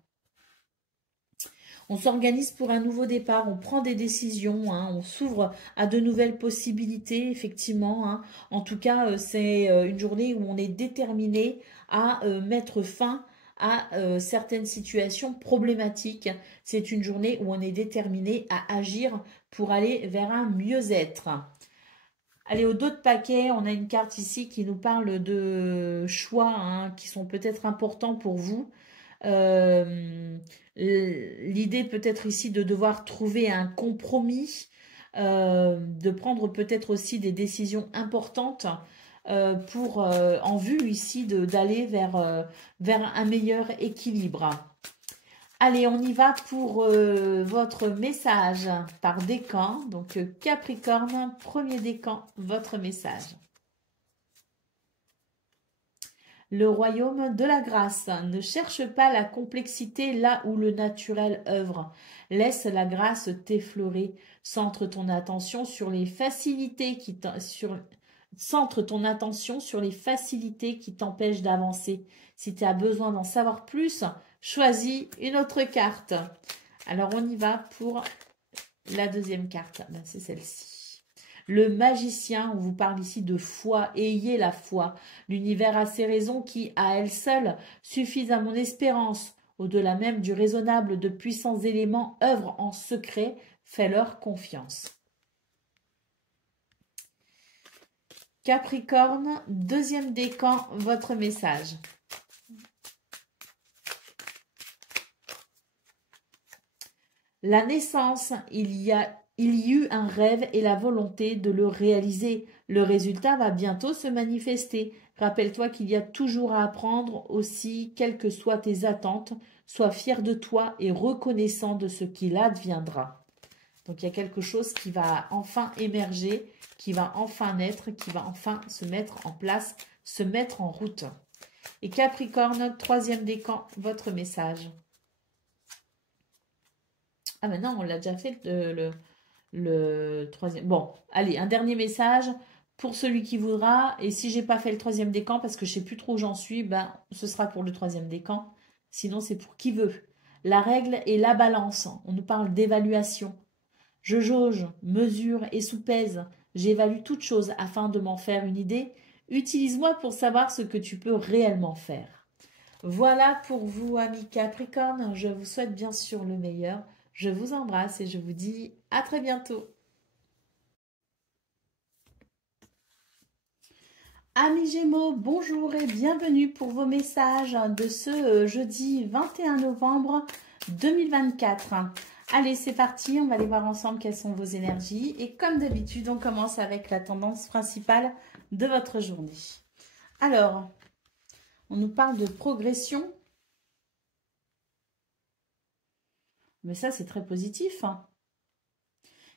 On s'organise pour un nouveau départ, on prend des décisions, on s'ouvre à de nouvelles possibilités, effectivement. En tout cas, c'est une journée où on est déterminé à mettre fin à certaines situations problématiques. C'est une journée où on est déterminé à agir pour aller vers un mieux-être. Allez, au dos de paquet, on a une carte ici qui nous parle de choix qui sont peut-être importants pour vous. L'idée peut-être ici de devoir trouver un compromis, de prendre peut-être aussi des décisions importantes en vue ici d'aller vers un meilleur équilibre. Allez, on y va pour votre message par décan. Donc, Capricorne, premier décan, votre message. Le royaume de la grâce. Ne cherche pas la complexité là où le naturel œuvre. Laisse la grâce t'effleurer. Centre ton attention sur les facilités qui t'empêchent d'avancer. Si tu as besoin d'en savoir plus, choisis une autre carte. Alors, on y va pour la deuxième carte. Ben, c'est celle-ci. Le magicien, on vous parle ici de foi. Ayez la foi. L'univers a ses raisons qui, à elles seules, suffisent à mon espérance. Au-delà même du raisonnable, de puissants éléments œuvrent en secret. Fais-leur confiance. Capricorne, deuxième décan, votre message. La naissance, il y eut un rêve et la volonté de le réaliser. Le résultat va bientôt se manifester. Rappelle-toi qu'il y a toujours à apprendre aussi, quelles que soient tes attentes. Sois fier de toi et reconnaissant de ce qu'il adviendra. Donc, il y a quelque chose qui va enfin émerger, qui va enfin naître, qui va enfin se mettre en place, se mettre en route. Et Capricorne, troisième décan, votre message. Ah, mais non, on l'a déjà fait le troisième. Bon, allez, un dernier message pour celui qui voudra. Et si j'ai pas fait le troisième décan, parce que je sais plus trop où j'en suis, ben, ce sera pour le troisième décan. Sinon, c'est pour qui veut. la règle est la balance. On nous parle d'évaluation. Je jauge, mesure et soupèse. J'évalue toute chose afin de m'en faire une idée. Utilise-moi pour savoir ce que tu peux réellement faire. Voilà pour vous, amis Capricorne. Je vous souhaite bien sûr le meilleur. Je vous embrasse et je vous dis à très bientôt. Amis Gémeaux, bonjour et bienvenue pour vos messages de ce jeudi 21 novembre 2024. Allez, c'est parti, on va aller voir ensemble quelles sont vos énergies. Et comme d'habitude, on commence avec la tendance principale de votre journée. Alors, on nous parle de progression. Mais ça, c'est très positif.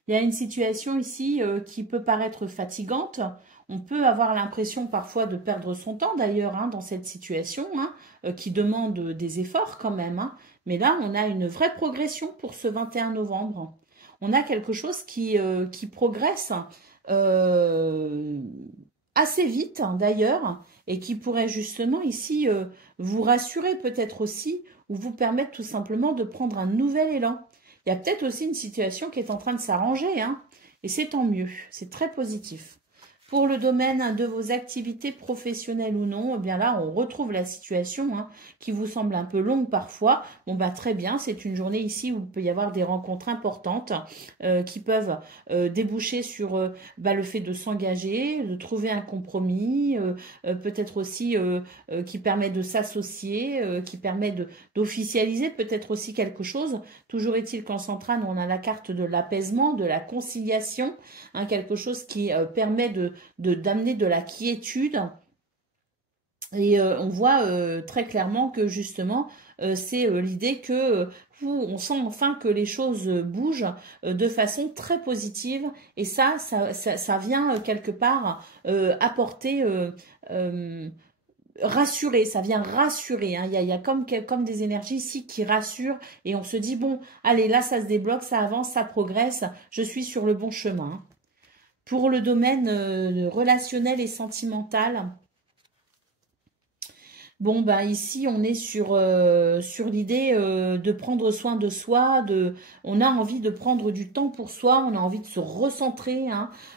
Il y a une situation ici qui peut paraître fatigante. On peut avoir l'impression parfois de perdre son temps d'ailleurs dans cette situation qui demande des efforts quand même. Mais là, on a une vraie progression pour ce 21 novembre. On a quelque chose qui progresse assez vite d'ailleurs et qui pourrait justement ici vous rassurer peut-être aussi ou vous permettre tout simplement de prendre un nouvel élan. Il y a peut-être aussi une situation qui est en train de s'arranger, et c'est tant mieux, c'est très positif. Pour le domaine de vos activités professionnelles ou non, eh bien là, on retrouve la situation qui vous semble un peu longue parfois. Bon, bah très bien, c'est une journée ici où il peut y avoir des rencontres importantes qui peuvent déboucher sur le fait de s'engager, de trouver un compromis, peut-être aussi qui permet de s'associer, qui permet d'officialiser peut-être aussi quelque chose. Toujours est-il qu'en centrale, on a la carte de l'apaisement, de la conciliation, quelque chose qui permet d'amener de la quiétude. Et on voit très clairement que justement, c'est l'idée que on sent enfin que les choses bougent de façon très positive. Et ça vient quelque part apporter... rassurer, ça vient rassurer. Il y a comme des énergies ici qui rassurent et on se dit, bon, allez, là, ça se débloque, ça avance, ça progresse, je suis sur le bon chemin. Pour le domaine relationnel et sentimental, bon, ben ici, on est sur l'idée de prendre soin de soi, on a envie de prendre du temps pour soi, on a envie de se recentrer.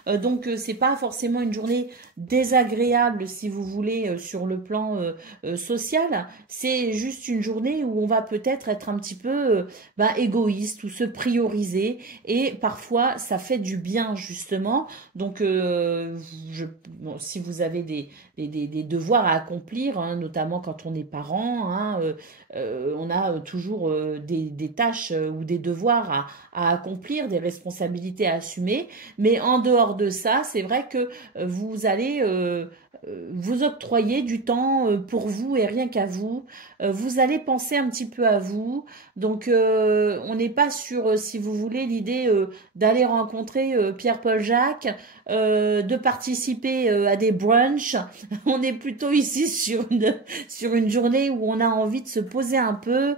Donc, c'est pas forcément une journée désagréable, si vous voulez, sur le plan social. C'est juste une journée où on va peut-être être un petit peu égoïste ou se prioriser. Et parfois, ça fait du bien, justement. Donc, si vous avez des devoirs à accomplir, notamment quand on est parent, on a toujours des tâches ou des devoirs à accomplir, des responsabilités à assumer. Mais en dehors de ça, c'est vrai que vous allez vous octroyer du temps pour vous et rien qu'à vous. Vous allez penser un petit peu à vous. Donc, on n'est pas sur, si vous voulez, l'idée d'aller rencontrer Pierre-Paul Jacques, de participer à des brunchs. On est plutôt ici sur une journée où on a envie de se poser un peu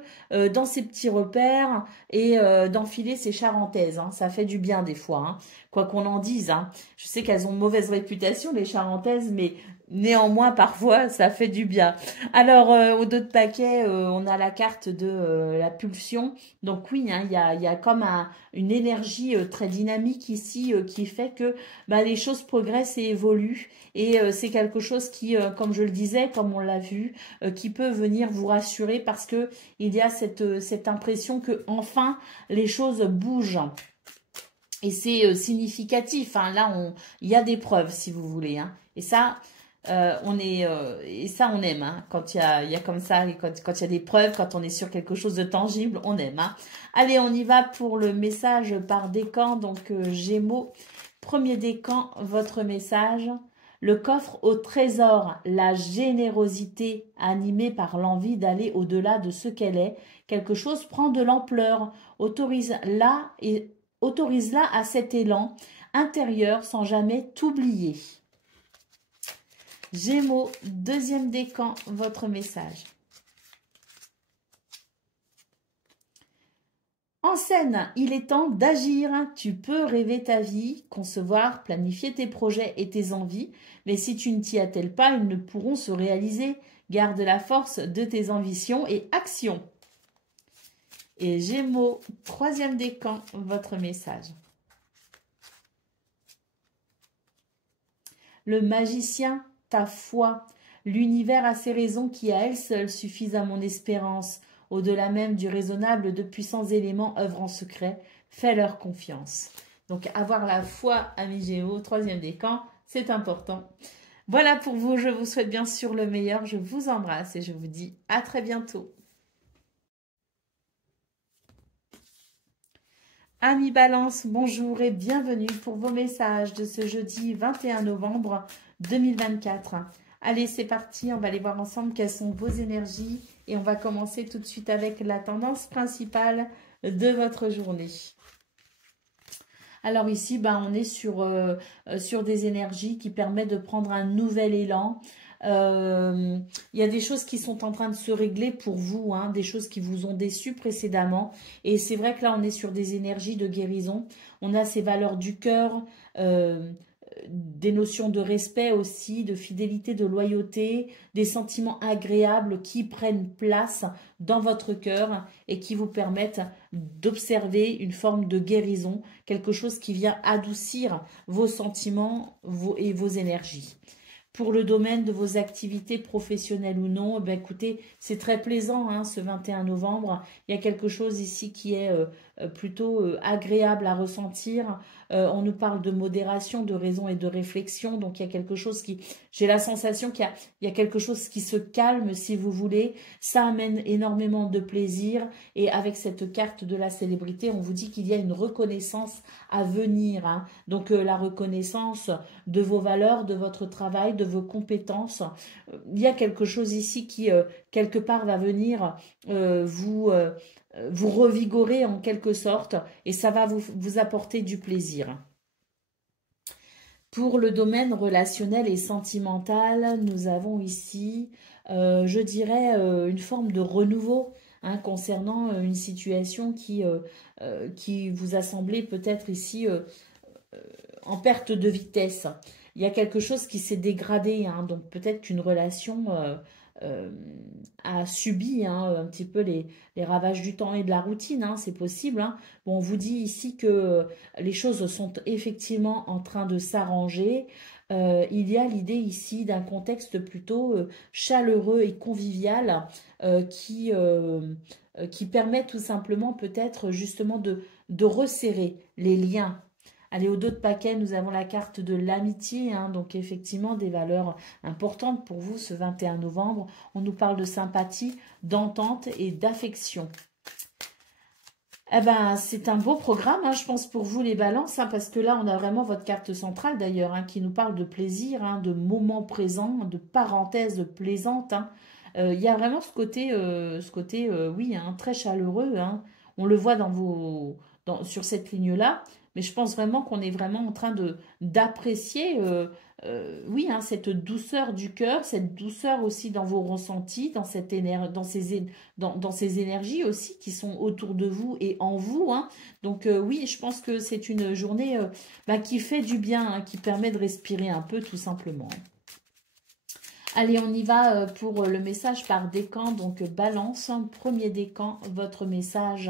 dans ses petits repères et d'enfiler ses charentaises. Ça fait du bien des fois, quoi qu'on en dise. Je sais qu'elles ont mauvaise réputation, les charentaises, mais néanmoins, parfois, ça fait du bien. Alors, au dos de paquet, on a la carte de la pulsion. Donc oui, il y a comme une énergie très dynamique ici qui fait que les choses progressent et évoluent. Et c'est quelque chose qui, comme je le disais, comme on l'a vu, qui peut venir vous rassurer parce que il y a cette impression que enfin les choses bougent. Et c'est significatif. Là, il y a des preuves, si vous voulez. Et ça, on aime. Quand il y a comme ça, quand il y a des preuves, quand on est sur quelque chose de tangible, on aime. Allez, on y va pour le message par décan. Donc, Gémeaux, premier décan, votre message. Le coffre au trésor, la générosité animée par l'envie d'aller au-delà de ce qu'elle est. Quelque chose prend de l'ampleur. Autorise-la à cet élan intérieur sans jamais t'oublier. Gémeaux, deuxième décan, votre message. En scène, il est temps d'agir. Tu peux rêver ta vie, concevoir, planifier tes projets et tes envies, mais si tu ne t'y attelles pas, ils ne pourront se réaliser. Garde la force de tes ambitions et actions. et Gémeaux, troisième décan, votre message. Le magicien, ta foi. L'univers a ses raisons qui à elles seules suffisent à mon espérance. Au-delà même du raisonnable, de puissants éléments œuvrent en secret. Fais leur confiance. Donc avoir la foi, amis Gémeaux, troisième décan, c'est important. Voilà pour vous, je vous souhaite bien sûr le meilleur. Je vous embrasse et je vous dis à très bientôt. Amis Balance, bonjour et bienvenue pour vos messages de ce jeudi 21 novembre 2024. Allez, c'est parti, on va aller voir ensemble quelles sont vos énergies et on va commencer tout de suite avec la tendance principale de votre journée. Alors ici, on est sur des énergies qui permettent de prendre un nouvel élan. Il y a des choses qui sont en train de se régler pour vous, hein, des choses qui vous ont déçu précédemment. Et c'est vrai que là, on est sur des énergies de guérison. On a ces valeurs du cœur, des notions de respect aussi, de fidélité, de loyauté, des sentiments agréables qui prennent place dans votre cœur et qui vous permettent d'observer une forme de guérison, quelque chose qui vient adoucir vos sentiments et vos énergies. Pour le domaine de vos activités professionnelles ou non, écoutez, c'est très plaisant hein, ce 21 novembre. Il y a quelque chose ici qui est plutôt agréable à ressentir. On nous parle de modération, de raison et de réflexion. Donc, il y a quelque chose qui... J'ai la sensation qu'il y a quelque chose qui se calme, si vous voulez. Ça amène énormément de plaisir. Et avec cette carte de la célébrité, on vous dit qu'il y a une reconnaissance à venir. Hein. Donc, la reconnaissance de vos valeurs, de votre travail, de vos compétences. Il y a quelque chose ici qui, quelque part, va venir vous revigorer en quelque sorte et ça va vous apporter du plaisir. Pour le domaine relationnel et sentimental, nous avons ici, je dirais, une forme de renouveau hein, concernant une situation qui vous a semblé peut-être ici en perte de vitesse. Il y a quelque chose qui s'est dégradé, hein, donc peut-être qu'une relation a subi hein, un petit peu les ravages du temps et de la routine, hein, c'est possible. Hein. Bon, on vous dit ici que les choses sont effectivement en train de s'arranger. Il y a l'idée ici d'un contexte plutôt chaleureux et convivial qui permet tout simplement peut-être justement de resserrer les liens. Allez, au dos de paquet, nous avons la carte de l'amitié, hein, donc effectivement des valeurs importantes pour vous ce 21 novembre. On nous parle de sympathie, d'entente et d'affection. Eh ben, c'est un beau programme, hein, je pense, pour vous les balances, hein, parce que là, on a vraiment votre carte centrale d'ailleurs, hein, qui nous parle de plaisir, hein, de moments présents, de parenthèses plaisantes. Hein. Il y a vraiment ce côté oui, hein, très chaleureux. Hein. On le voit sur cette ligne-là. Mais je pense vraiment qu'on est vraiment en train d'apprécier, oui, hein, cette douceur du cœur, cette douceur aussi dans vos ressentis, dans ces énergies aussi qui sont autour de vous et en vous. Hein. Donc oui, je pense que c'est une journée qui fait du bien, hein, qui permet de respirer un peu tout simplement. Allez, on y va pour le message par décan, donc balance, premier décan, votre message.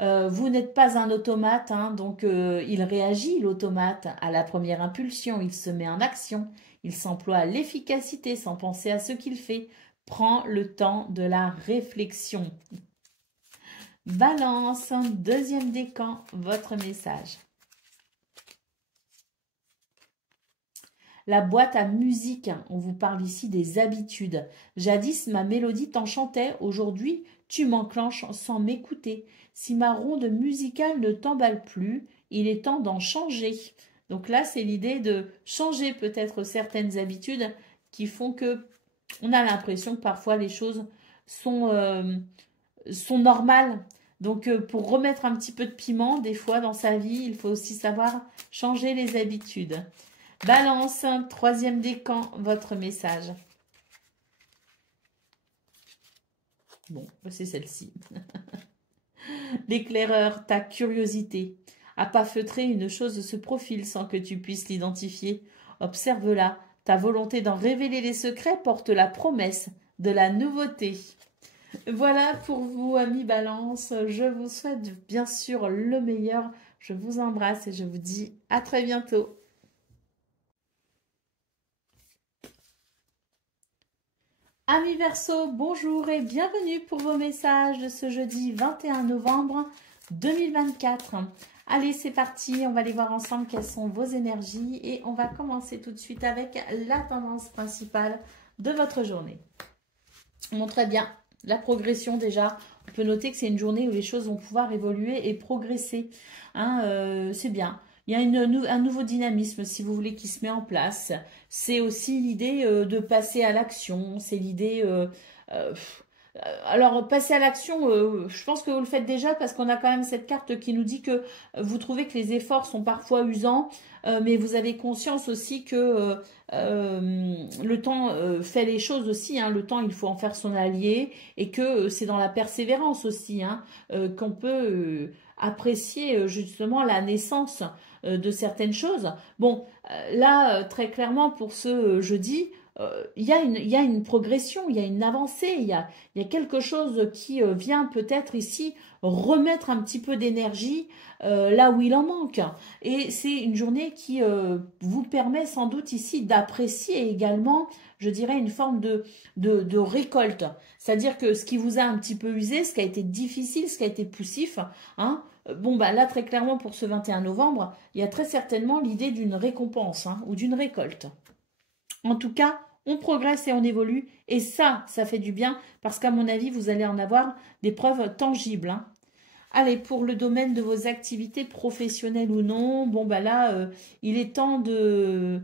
Vous n'êtes pas un automate, hein, donc il réagit, l'automate, à la première impulsion, il se met en action, il s'emploie à l'efficacité sans penser à ce qu'il fait, prend le temps de la réflexion. Balance, deuxième décan, votre message. La boîte à musique, on vous parle ici des habitudes. Jadis, ma mélodie t'enchantait, aujourd'hui, tu m'enclenches sans m'écouter. Si ma ronde musicale ne t'emballe plus, il est temps d'en changer. Donc là, c'est l'idée de changer peut-être certaines habitudes qui font que on a l'impression que parfois les choses sont normales. Donc pour remettre un petit peu de piment, des fois dans sa vie, il faut aussi savoir changer les habitudes. Balance, troisième décan, votre message. Bon, c'est celle-ci. L'éclaireur, ta curiosité. À pas feutrer, une chose se profile sans que tu puisses l'identifier. Observe-la. Ta volonté d'en révéler les secrets porte la promesse de la nouveauté. Voilà pour vous, amis Balance. Je vous souhaite bien sûr le meilleur. Je vous embrasse et je vous dis à très bientôt. Amis Verseau, bonjour et bienvenue pour vos messages de ce jeudi 21 novembre 2024. Allez, c'est parti, on va aller voir ensemble quelles sont vos énergies et on va commencer tout de suite avec la tendance principale de votre journée. Bon, très bien, la progression déjà. On peut noter que c'est une journée où les choses vont pouvoir évoluer et progresser. Hein, c'est bien. Il y a un nouveau dynamisme, si vous voulez, qui se met en place. C'est aussi l'idée de passer à l'action. C'est l'idée... euh, alors, passer à l'action, je pense que vous le faites déjà parce qu'on a quand même cette carte qui nous dit que vous trouvez que les efforts sont parfois usants, mais vous avez conscience aussi que le temps fait les choses aussi. Hein, le temps, il faut en faire son allié et que c'est dans la persévérance aussi hein, qu'on peut apprécier justement la naissance de certaines choses. Bon, là, très clairement, pour ce jeudi, il y a une progression, il y a une avancée, il y a quelque chose qui vient peut-être ici remettre un petit peu d'énergie là où il en manque. Et c'est une journée qui vous permet sans doute ici d'apprécier également, je dirais, une forme de récolte. C'est-à-dire que ce qui vous a un petit peu usé, ce qui a été difficile, ce qui a été poussif, hein, bon, bah là, très clairement, pour ce 21 novembre, il y a très certainement l'idée d'une récompense hein, ou d'une récolte. En tout cas, on progresse et on évolue. Et ça fait du bien parce qu'à mon avis, vous allez en avoir des preuves tangibles. Hein. Allez, pour le domaine de vos activités professionnelles ou non, bon, bah là, il est temps de...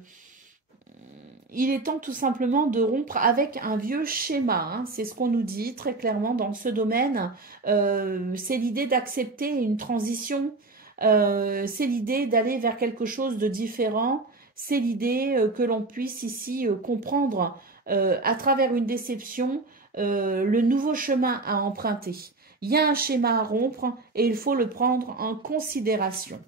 Il est temps tout simplement de rompre avec un vieux schéma. Hein. C'est ce qu'on nous dit très clairement dans ce domaine. C'est l'idée d'accepter une transition. C'est l'idée d'aller vers quelque chose de différent. C'est l'idée que l'on puisse ici comprendre à travers une déception le nouveau chemin à emprunter. Il y a un schéma à rompre et il faut le prendre en considération.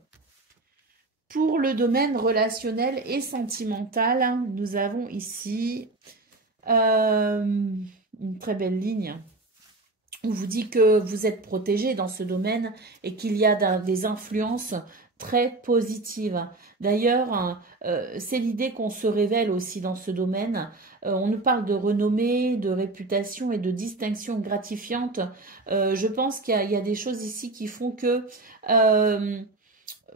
Pour le domaine relationnel et sentimental, nous avons ici une très belle ligne. On vous dit que vous êtes protégé dans ce domaine et qu'il y a des influences très positives. D'ailleurs, c'est l'idée qu'on se révèle aussi dans ce domaine. On nous parle de renommée, de réputation et de distinction gratifiante. Je pense qu'il y a des choses ici qui font que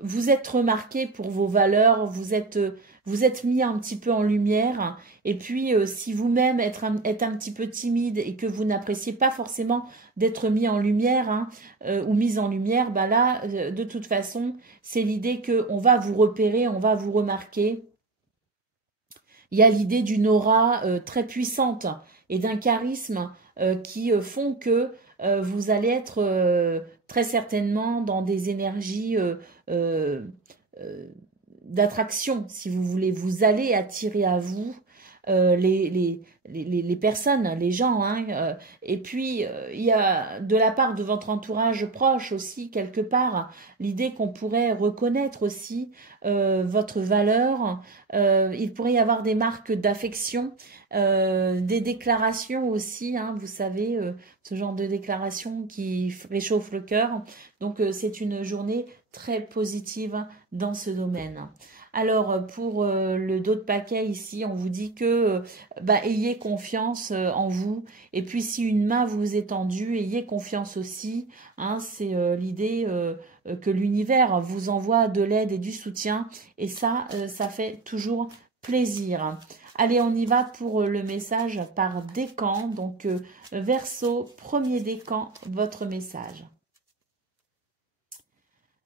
vous êtes remarqué pour vos valeurs, vous êtes mis un petit peu en lumière. Et puis, si vous-même êtes un petit peu timide et que vous n'appréciez pas forcément d'être mis en lumière hein, ou mise en lumière, bah là, de toute façon, c'est l'idée qu'on va vous repérer, on va vous remarquer. Il y a l'idée d'une aura très puissante et d'un charisme qui font que vous allez être très certainement dans des énergies euh, euh, d'attraction, si vous voulez. Vous allez attirer à vous les personnes, les gens. Hein, et puis, il y a de la part de votre entourage proche aussi, quelque part, l'idée qu'on pourrait reconnaître aussi votre valeur. Il pourrait y avoir des marques d'affection, des déclarations aussi, hein, vous savez, ce genre de déclaration qui réchauffe le cœur. Donc, c'est une journée très positive dans ce domaine. Alors, pour le dos de paquet ici, on vous dit que ayez confiance en vous. Et puis, si une main vous est tendue, ayez confiance aussi. Hein, c'est l'idée que l'univers vous envoie de l'aide et du soutien. Et ça fait toujours plaisir. Allez, on y va pour le message par décan. Donc, Verseau, premier décan, votre message.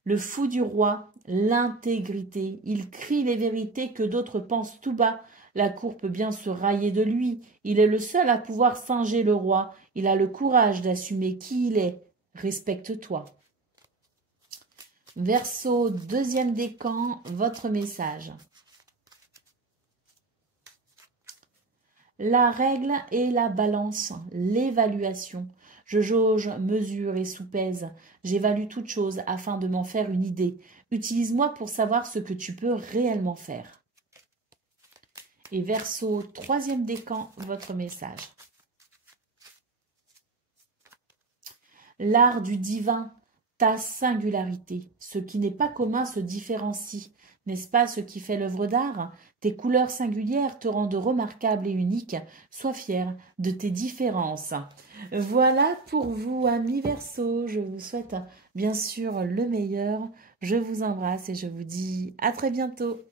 Le fou du roi, l'intégrité. Il crie les vérités que d'autres pensent tout bas. La cour peut bien se railler de lui. Il est le seul à pouvoir singer le roi. Il a le courage d'assumer qui il est. Respecte-toi. Verseau, deuxième décan, votre message. La règle et la balance, l'évaluation. Je jauge, mesure et soupèse. J'évalue toute chose afin de m'en faire une idée. Utilise-moi pour savoir ce que tu peux réellement faire. Et Verseau, troisième décan, votre message. L'art du divin, ta singularité. Ce qui n'est pas commun se différencie. N'est-ce pas ce qui fait l'œuvre d'art? Tes couleurs singulières te rendent remarquable et unique. Sois fier de tes différences. Voilà pour vous, amis Verseau. Je vous souhaite bien sûr le meilleur. Je vous embrasse et je vous dis à très bientôt.